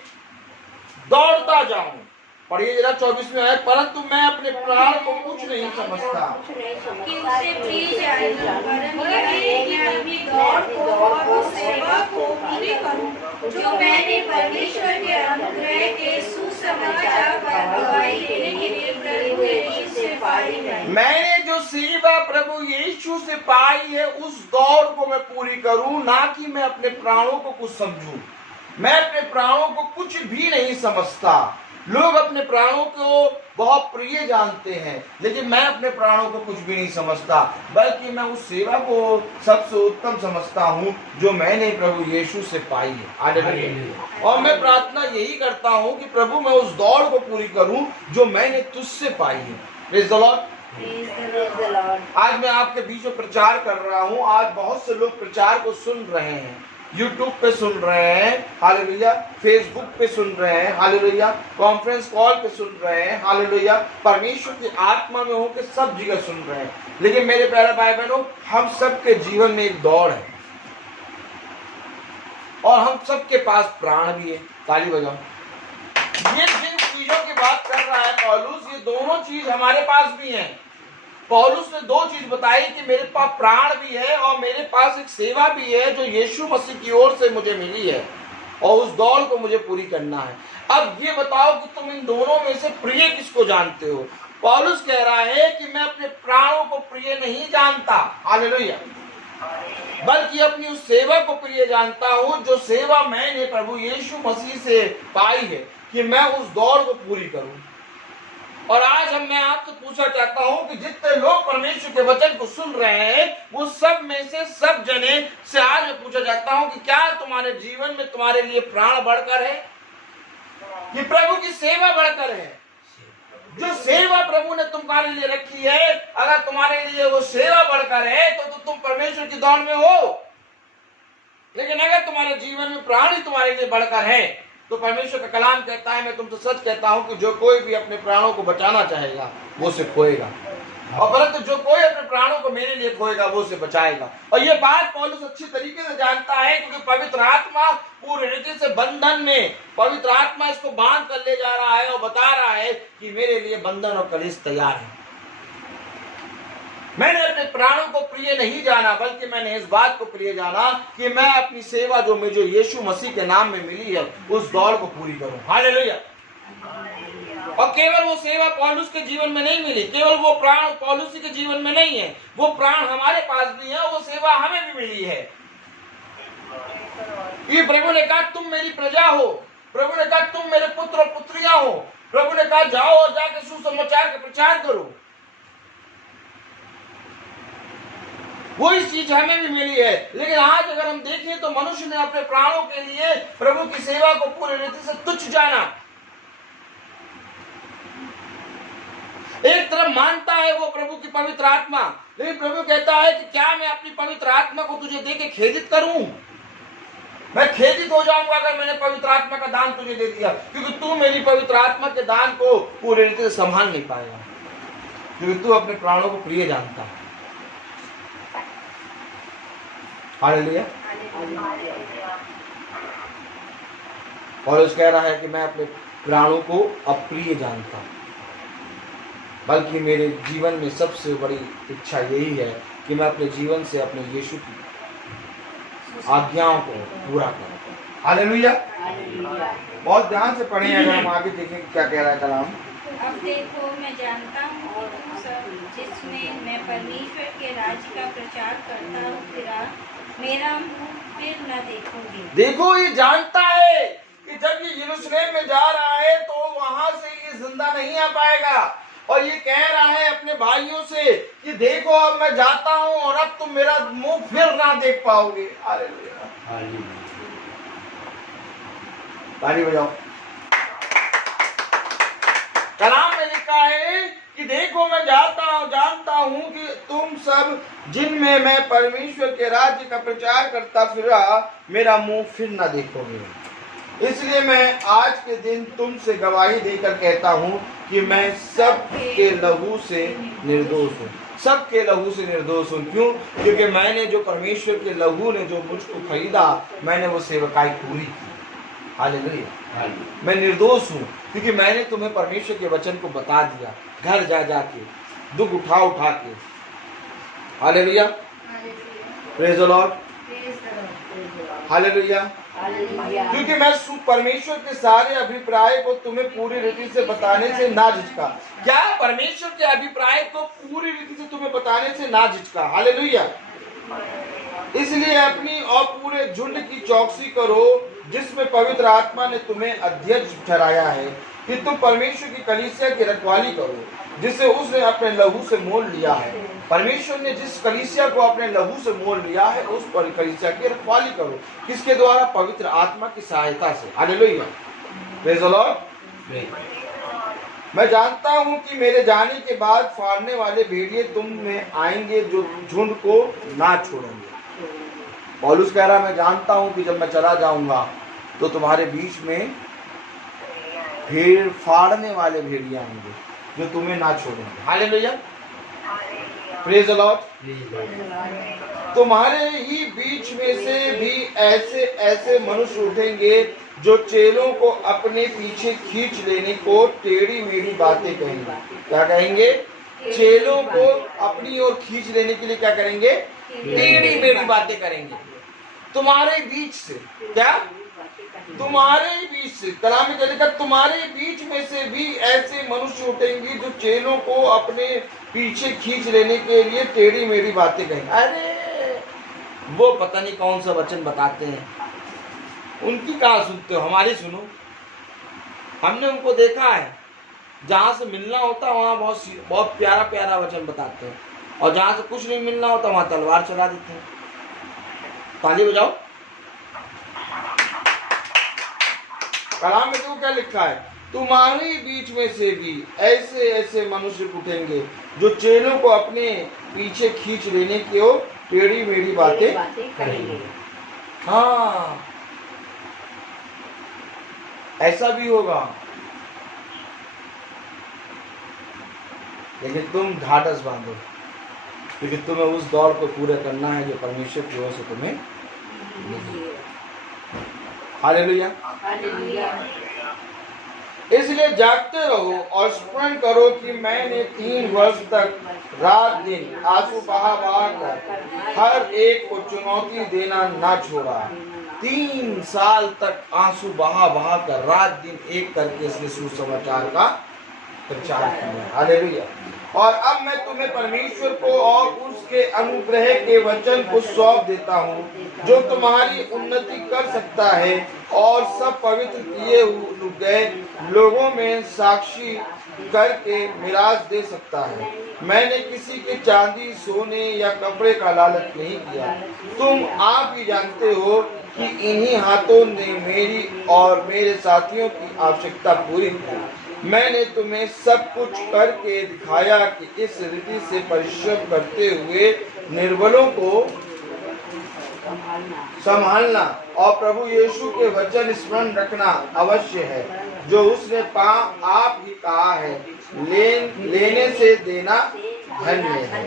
दौड़ता जाऊं। पढ़िए जरा 24वीं आयत। परंतु मैं अपने प्राण को कुछ नहीं समझता कि उसे प्रिय जानूं, वरन यह है कि अपनी दौड़ को और सेवा को पूरी करूं जो मैंने परमेश्वर के अनुग्रह के सुसमाचार पर गवाही देने के लिए प्रभु यीशु से पाई है। मैंने जो सेवा प्रभु यीशु से पाई है उस दौड़ को मैं पूरी करूं, ना कि मैं अपने प्राणों को कुछ समझूं। मैं अपने प्राणों को कुछ भी नहीं समझता। लोग अपने प्राणों को बहुत प्रिय जानते हैं, लेकिन मैं अपने प्राणों को कुछ भी नहीं समझता, बल्कि मैं उस सेवा को सबसे उत्तम समझता हूँ जो मैंने प्रभु यीशु से पाई है। हालेलुया। और मैं प्रार्थना यही करता हूँ कि प्रभु मैं उस दौड़ को पूरी करूँ जो मैंने तुझसे पाई है। Praise the Lord. आज मैं आपके बीच में प्रचार कर रहा हूँ। आज बहुत से लोग प्रचार को सुन रहे हैं, यूट्यूब पे सुन रहे हैं, हालेलुया, फेसबुक पे सुन रहे हैं, हालेलुया, कॉन्फ्रेंस कॉल पे सुन रहे हैं, हालेलुया, परमेश्वर की आत्मा में होकर सब जगह सुन रहे हैं। लेकिन मेरे प्यारे भाई बहनों, हम सबके जीवन में एक दौड़ है और हम सबके पास प्राण भी है। ताली बजाओ। ये जिन चीजों की बात कर रहा है पौलुस, ये दोनों चीज हमारे पास भी हैं। पौलुस ने दो चीज बताई कि मेरे पास प्राण भी है और मेरे पास एक सेवा भी है जो यीशु मसीह की ओर से मुझे मिली है और उस दौड़ को मुझे पूरी करना है। अब ये बताओ कि तुम इन दोनों में से प्रिय किसको जानते हो? पौलुस कह रहा है कि मैं अपने प्राणों को प्रिय नहीं जानता, हालेलुया, बल्कि अपनी उस सेवा को प्रिय जानता हूं जो सेवा मैंने प्रभु यीशु मसीह से पाई है कि मैं उस दौड़ को पूरी करूं। और आज मैं आपसे पूछना चाहता हूं कि जितने लोग परमेश्वर के वचन को सुन रहे हैं वो सब में से सब जने से आज मैं पूछना चाहता हूं कि क्या तुम्हारे जीवन में तुम्हारे लिए प्राण बढ़कर है कि प्रभु की सेवा बढ़कर है? जो सेवा प्रभु ने तुम्हारे लिए रखी है, अगर तुम्हारे लिए वो सेवा बढ़कर है तो तुम परमेश्वर की दौड़ में हो। लेकिन अगर तुम्हारे जीवन में प्राण ही तुम्हारे लिए बढ़कर है तो परमेश्वर का कलाम कहता है, मैं तुमसे सच कहता हूं कि जो कोई भी अपने प्राणों को बचाना चाहेगा वो उसे खोएगा, और परंतु जो कोई अपने प्राणों को मेरे लिए खोएगा वो उसे बचाएगा। और ये बात पौलुस अच्छी तरीके से जानता है क्योंकि पवित्र आत्मा पूरी रीति से बंधन में, पवित्र आत्मा इसको बांध कर ले जा रहा है और बता रहा है कि मेरे लिए बंधन और कलेश तैयार है। मैंने अपने प्राणों को प्रिय नहीं जाना, बल्कि मैंने इस बात को प्रिय जाना कि मैं अपनी सेवा जो मुझे यीशु मसीह के नाम में मिली है उस दौड़ को पूरी करूं। हालेलुया। और केवल वो सेवा पौलुस के जीवन में नहीं मिली, केवल वो प्राण पौलुस के जीवन में नहीं है, वो प्राण हमारे पास भी है, वो सेवा हमें भी मिली है। ये प्रभु ने कहा तुम मेरी प्रजा हो, प्रभु ने कहा तुम मेरे पुत्र और पुत्रियां हो, प्रभु ने कहा जाओ और जाकर सुसमाचार का प्रचार करो। वो इस चीज हमें भी मिली है। लेकिन आज अगर हम देखें तो मनुष्य ने अपने प्राणों के लिए प्रभु की सेवा को पूरी रीति से तुच्छ जाना। एक तरफ मानता है वो प्रभु की पवित्र आत्मा, लेकिन प्रभु कहता है कि क्या मैं अपनी पवित्र आत्मा को तुझे देके खेदित करूं? मैं खेदित हो जाऊंगा अगर मैंने पवित्र आत्मा का दान तुझे दे दिया, क्योंकि तू मेरी पवित्र आत्मा के दान को पूरी रीति से संभाल नहीं पाएगा, क्योंकि तू अपने प्राणों को प्रिय जानता है। हालेलुया। पौलुस कह रहा है कि मैं अपने प्राणों को अप्रिय जानता हूं, बल्कि मेरे जीवन में सबसे बड़ी इच्छा यही है कि मैं अपने जीवन से अपने यीशु की आज्ञाओं को पूरा करूं। हालेलुया। बहुत ध्यान से पढ़ें, अगर हम आगे देखें क्या कह रहा है कलाम। अब देखो मैं जानता हूँ कि तुम सब जिसमें मैं परमेश्वर के राज्य का प्रचार करता फिरा मेरा मुंह फिर न देखोगे। देखो ये जानता है कि जब ये यरूशलेम में जा रहा है तो वहां से ये जिंदा नहीं आ पाएगा, और ये कह रहा है अपने भाइयों से कि देखो अब मैं जाता हूं और अब तुम मेरा मुंह फिर ना देख पाओगे। हालेलुया। ताली बजाओ। कलाम में लिखा है कि देखो मैं जानता हूं कि तुम सब जिनमें मैं परमेश्वर के राज्य का प्रचार करता फिरा मेरा मुंह फिर ना देखोगे। इसलिए मैं आज के दिन तुमसे गवाही देकर कहता हूं कि मैं सबके लहू से निर्दोष हूं। सबके लहू से निर्दोष हूं। क्यों? क्योंकि मैंने जो परमेश्वर के लहू ने जो मुझको खरीदा, मैंने वो सेवकाई पूरी की। हालेलुया। मैं निर्दोष हूं क्योंकि मैंने तुम्हें परमेश्वर के वचन को बता दिया, घर जा जाके, दुख उठा के। Hallelujah. Praise the Lord. Hallelujah. क्योंकि मैं परमेश्वर के सारे अभिप्राय को तुम्हें पूरी रीति से बताने से ना झिझका। क्या? परमेश्वर के अभिप्राय को पूरी रीति से तुम्हें बताने से ना झिझका। हालेलुया। इसलिए अपनी और पूरे झुंड की चौकसी करो जिसमें पवित्र आत्मा ने तुम्हें अध्यक्ष ठहराया है कि तुम परमेश्वर की कलीसिया की रखवाली करो जिसे उसने अपने लहू से मोल लिया है। परमेश्वर ने जिस कलीसिया को अपने लहू से मोल लिया है उस पर कलीसिया की रखवाली करो। किसके द्वारा? पवित्र आत्मा की सहायता से। हालेलुया। Praise the Lord. मैं जानता हूं कि मेरे जाने के बाद फाड़ने वाले भेड़िए तुम में आएंगे जो झुंड को ना छोड़ेंगे। पौलुस कह रहा है मैं जानता हूं कि जब मैं चला जाऊंगा तो तुम्हारे बीच में भेड़ फाड़ने वाले भेड़िए आएंगे जो तुम्हें ना छोड़ेंगे। हालेलुया। Praise the Lord. तुम्हारे ही बीच में से भी ऐसे ऐसे मनुष्य उठेंगे जो चेलों को अपने पीछे खींच लेने को टेढ़ी मेढ़ी बातें कहेंगे। क्या कहेंगे? चेलों को अपनी ओर खींच लेने के लिए क्या करेंगे? टेढ़ी मेढ़ी बातें करेंगे। तुम्हारे बीच से। क्या? तुम्हारे बीच से। कलाम में लिखा तुम्हारे बीच में से भी ऐसे मनुष्य उठेंगे जो चेलों को अपने पीछे खींच लेने के लिए टेढ़ी मेढ़ी बातें कहेंगे। अरे वो पता नहीं कौन सा वचन बताते हैं, उनकी कहाँ सुनते हो? हमारी सुनो। हमने उनको देखा है, जहाँ से मिलना होता है वहाँ बहुत प्यारा प्यारा वचन बताते हैं, और जहाँ से कुछ नहीं मिलना होता वहाँ तलवार चला देते हैं। ताली बजाओ। कलाम में तो क्या लिखा है? तुम्हारे बीच में से भी ऐसे ऐसे मनुष्य उठेंगे जो चेलों को अपने पीछे खींच लेने की ओर टेढ़ी मेढ़ी बातें करेंगे। हाँ, ऐसा भी होगा, लेकिन तुम ढाढ़स बांधो क्योंकि तुम्हें उस दौड़ को पूरा करना है जो परमेश्वर की ओर से तुम्हें मिली है। हालेलुया। इसलिए जागते रहो और स्मरण करो कि मैंने 3 वर्ष तक रात दिन आंसू बहा कर हर एक को चुनौती देना ना छोड़ा। 3 साल तक आंसू बहा कर रात दिन एक करके इसने सुसमाचार का प्रचार करना। हालेलुया। और अब मैं तुम्हें परमेश्वर को और उसके अनुग्रह के वचन को सौंप देता हूँ, जो तुम्हारी उन्नति कर सकता है और सब पवित्र किए गए लोगों में साक्षी करके मिराज दे सकता है। मैंने किसी के चांदी, सोने या कपड़े का लालच नहीं किया। तुम आप ही जानते हो कि इन्हीं हाथों ने मेरी और मेरे साथियों की आवश्यकता पूरी की। मैंने तुम्हें सब कुछ करके दिखाया कि इस रीति से परिश्रम करते हुए निर्बलों को संभालना और प्रभु यीशु के वचन स्मरण रखना अवश्य है, जो उसने आप ही कहा है, लेने से देना धन्य है।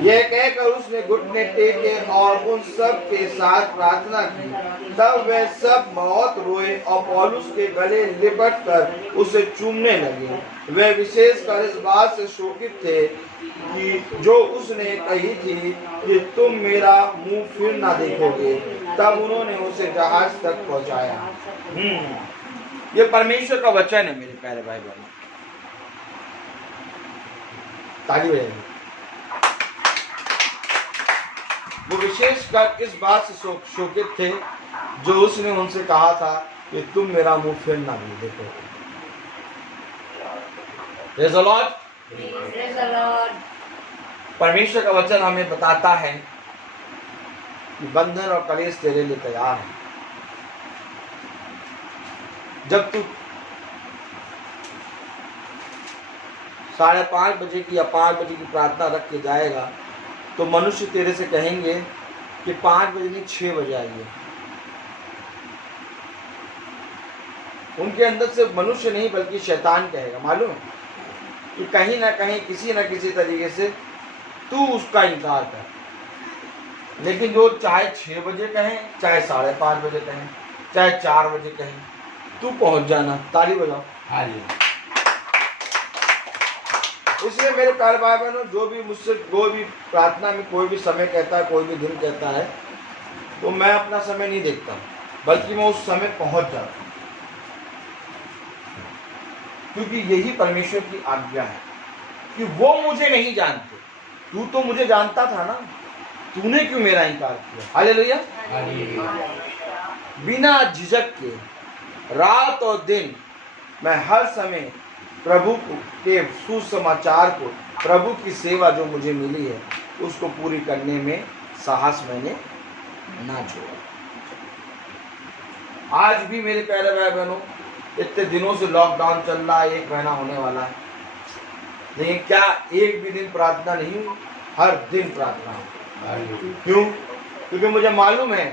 यह कहकर उसने घुटने टेके और उन सब के साथ प्रार्थना की। तब वे सब बहुत रोए और पौलुस के गले लिपट कर उसे चूमने लगे। वे विशेषकर इस बात से शोकित थे कि जो उसने कही थी कि तुम मेरा मुंह फिर ना देखोगे। तब उन्होंने उसे जहाज तक पहुंचाया। ये परमेश्वर का वचन है मेरे प्यारे भाई बहनों। ताली बजाइए। वो विशेषकर इस बात से शोकित थे जो उसने उनसे कहा था कि तुम मेरा मुंह फिर ना देखो। Praise the Lord। परमेश्वर का वचन हमें बताता है कि बंधन और कलेश तेरे लिए तैयार है। जब तू 5:30 बजे की या 5 बजे की प्रार्थना रख के जाएगा तो मनुष्य तेरे से कहेंगे कि 5 बजे नहीं 6 बजे आइए। उनके अंदर से मनुष्य नहीं बल्कि शैतान कहेगा, मालूम है, कि कहीं ना कहीं किसी न किसी तरीके से तू उसका इनकार कर। लेकिन जो चाहे 6 बजे कहें, चाहे 5:30 बजे कहें, चाहे 4 बजे कहें, तू पहुंच जाना। ताली बजाओ। इसलिए मेरे प्यारे भाई बहनों, जो भी मुझसे कोई भी प्रार्थना में कोई भी समय कहता है, कोई भी दिन कहता है, तो मैं अपना समय नहीं देखता, बल्कि मैं उस समय पहुंच जाता हूं, क्योंकि यही परमेश्वर की आज्ञा है कि वो मुझे नहीं जानते। तू तो मुझे जानता था ना, तूने क्यों मेरा इनकार किया। हालेलुया। बिना झिझक के रात और दिन मैं हर समय प्रभु के सुसमाचार को, प्रभु की सेवा जो मुझे मिली है उसको पूरी करने में साहस मैंने ना छोड़ा। आज भी मेरे प्यारे भाई बहनों, इतने दिनों से लॉकडाउन चल रहा है, 1 महीना होने वाला है, लेकिन क्या एक भी दिन प्रार्थना नहीं हुई? हर दिन प्रार्थना हुई। क्यों? क्योंकि मुझे मालूम है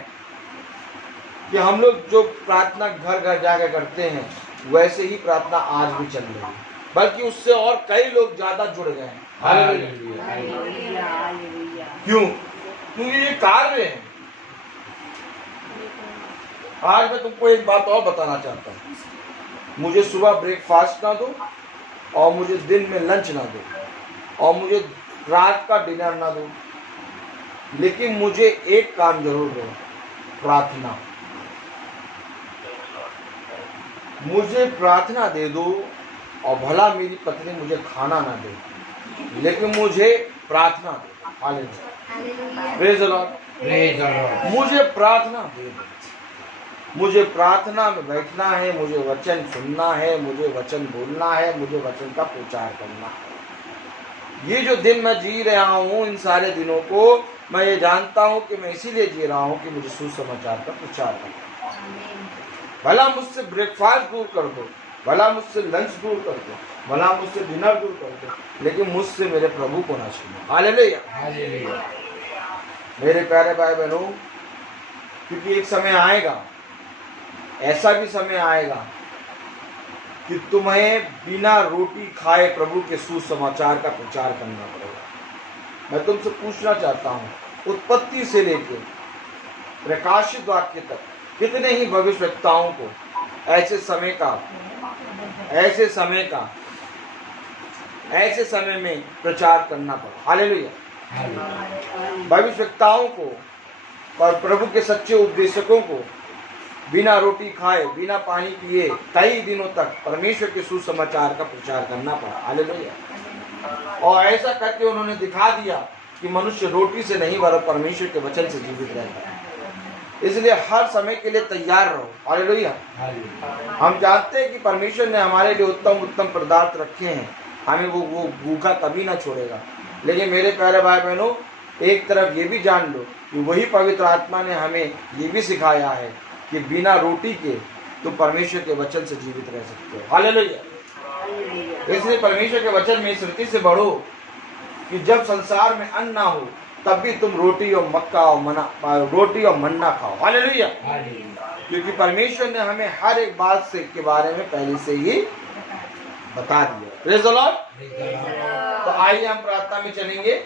कि हम लोग जो प्रार्थना घर घर जाकर करते हैं वैसे ही प्रार्थना आज भी चल रही है, बल्कि उससे और कई लोग ज्यादा जुड़ गए हैं। क्यों? क्योंकि ये कार्य है। आज मैं तुमको एक बात और बताना चाहता हूँ। मुझे सुबह ब्रेकफास्ट ना दो, और मुझे दिन में लंच ना दो, और मुझे रात का डिनर ना दो, लेकिन मुझे एक काम जरूर दो, प्रार्थना। मुझे प्रार्थना दे दो, और भला मेरी पत्नी मुझे खाना ना दे, लेकिन मुझे प्रार्थना दे। हालेलुया। Praise the Lord. मुझे प्रार्थना दे दो। मुझे प्रार्थना में बैठना है, मुझे वचन सुनना है, मुझे वचन बोलना है, मुझे वचन का प्रचार करना है। ये जो दिन मैं जी रहा हूँ, इन सारे दिनों को मैं ये जानता हूँ कि मैं इसीलिए जी रहा हूँ कि मुझे सुसमाचार का प्रचार करना है। भला मुझसे ब्रेकफास्ट दूर कर दो, भला मुझसे लंच दूर कर दो, भला मुझसे डिनर दूर कर दो, लेकिन मुझसे मेरे प्रभु को ना छीनो। हालेलुया। मेरे प्यारे भाई बहनों, क्योंकि एक समय आएगा, ऐसा भी समय आएगा कि तुम्हें बिना रोटी खाए प्रभु के सुसमाचार का प्रचार करना पड़ेगा। मैं तुमसे पूछना चाहता हूँ, उत्पत्ति से लेकर प्रकाशित वाक्य तक कितने ही भविष्यवक्ताओं को ऐसे समय में प्रचार करना पड़ा। हालेलुया। भविष्यवक्ताओं को और प्रभु के सच्चे उपदेशकों को बिना रोटी खाए, बिना पानी पिए कई दिनों तक परमेश्वर के सुसमाचार का प्रचार करना पड़ा। हालेलुया। और ऐसा करके उन्होंने दिखा दिया कि मनुष्य रोटी से नहीं वरन परमेश्वर के वचन से जीवित रहता है। इसलिए हर समय के लिए तैयार रहो। हालेलुया। हम जानते हैं कि परमेश्वर ने हमारे लिए उत्तम उत्तम पदार्थ रखे हैं, हमें वो भूखा कभी ना छोड़ेगा। लेकिन मेरे प्यारे भाई बहनों, एक तरफ ये भी जान लो कि वही पवित्र आत्मा ने हमें ये भी सिखाया है कि बिना रोटी के तुम परमेश्वर के वचन से जीवित रह सकते हो। हालेलुया। इसलिए परमेश्वर के वचन में इस रीति से बढ़ो कि जब संसार में अन्न ना हो तब भी तुम रोटी और मन्ना खाओ। हालेलुया। क्योंकि परमेश्वर ने हमें हर एक बात से के बारे में पहले से ही बता दिया। Praise the Lord. तो आइए हम प्रार्थना में चलेंगे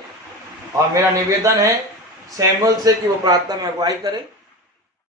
और मेरा निवेदन है सैमुअल से कि वो प्रार्थना में अगुवाई करे।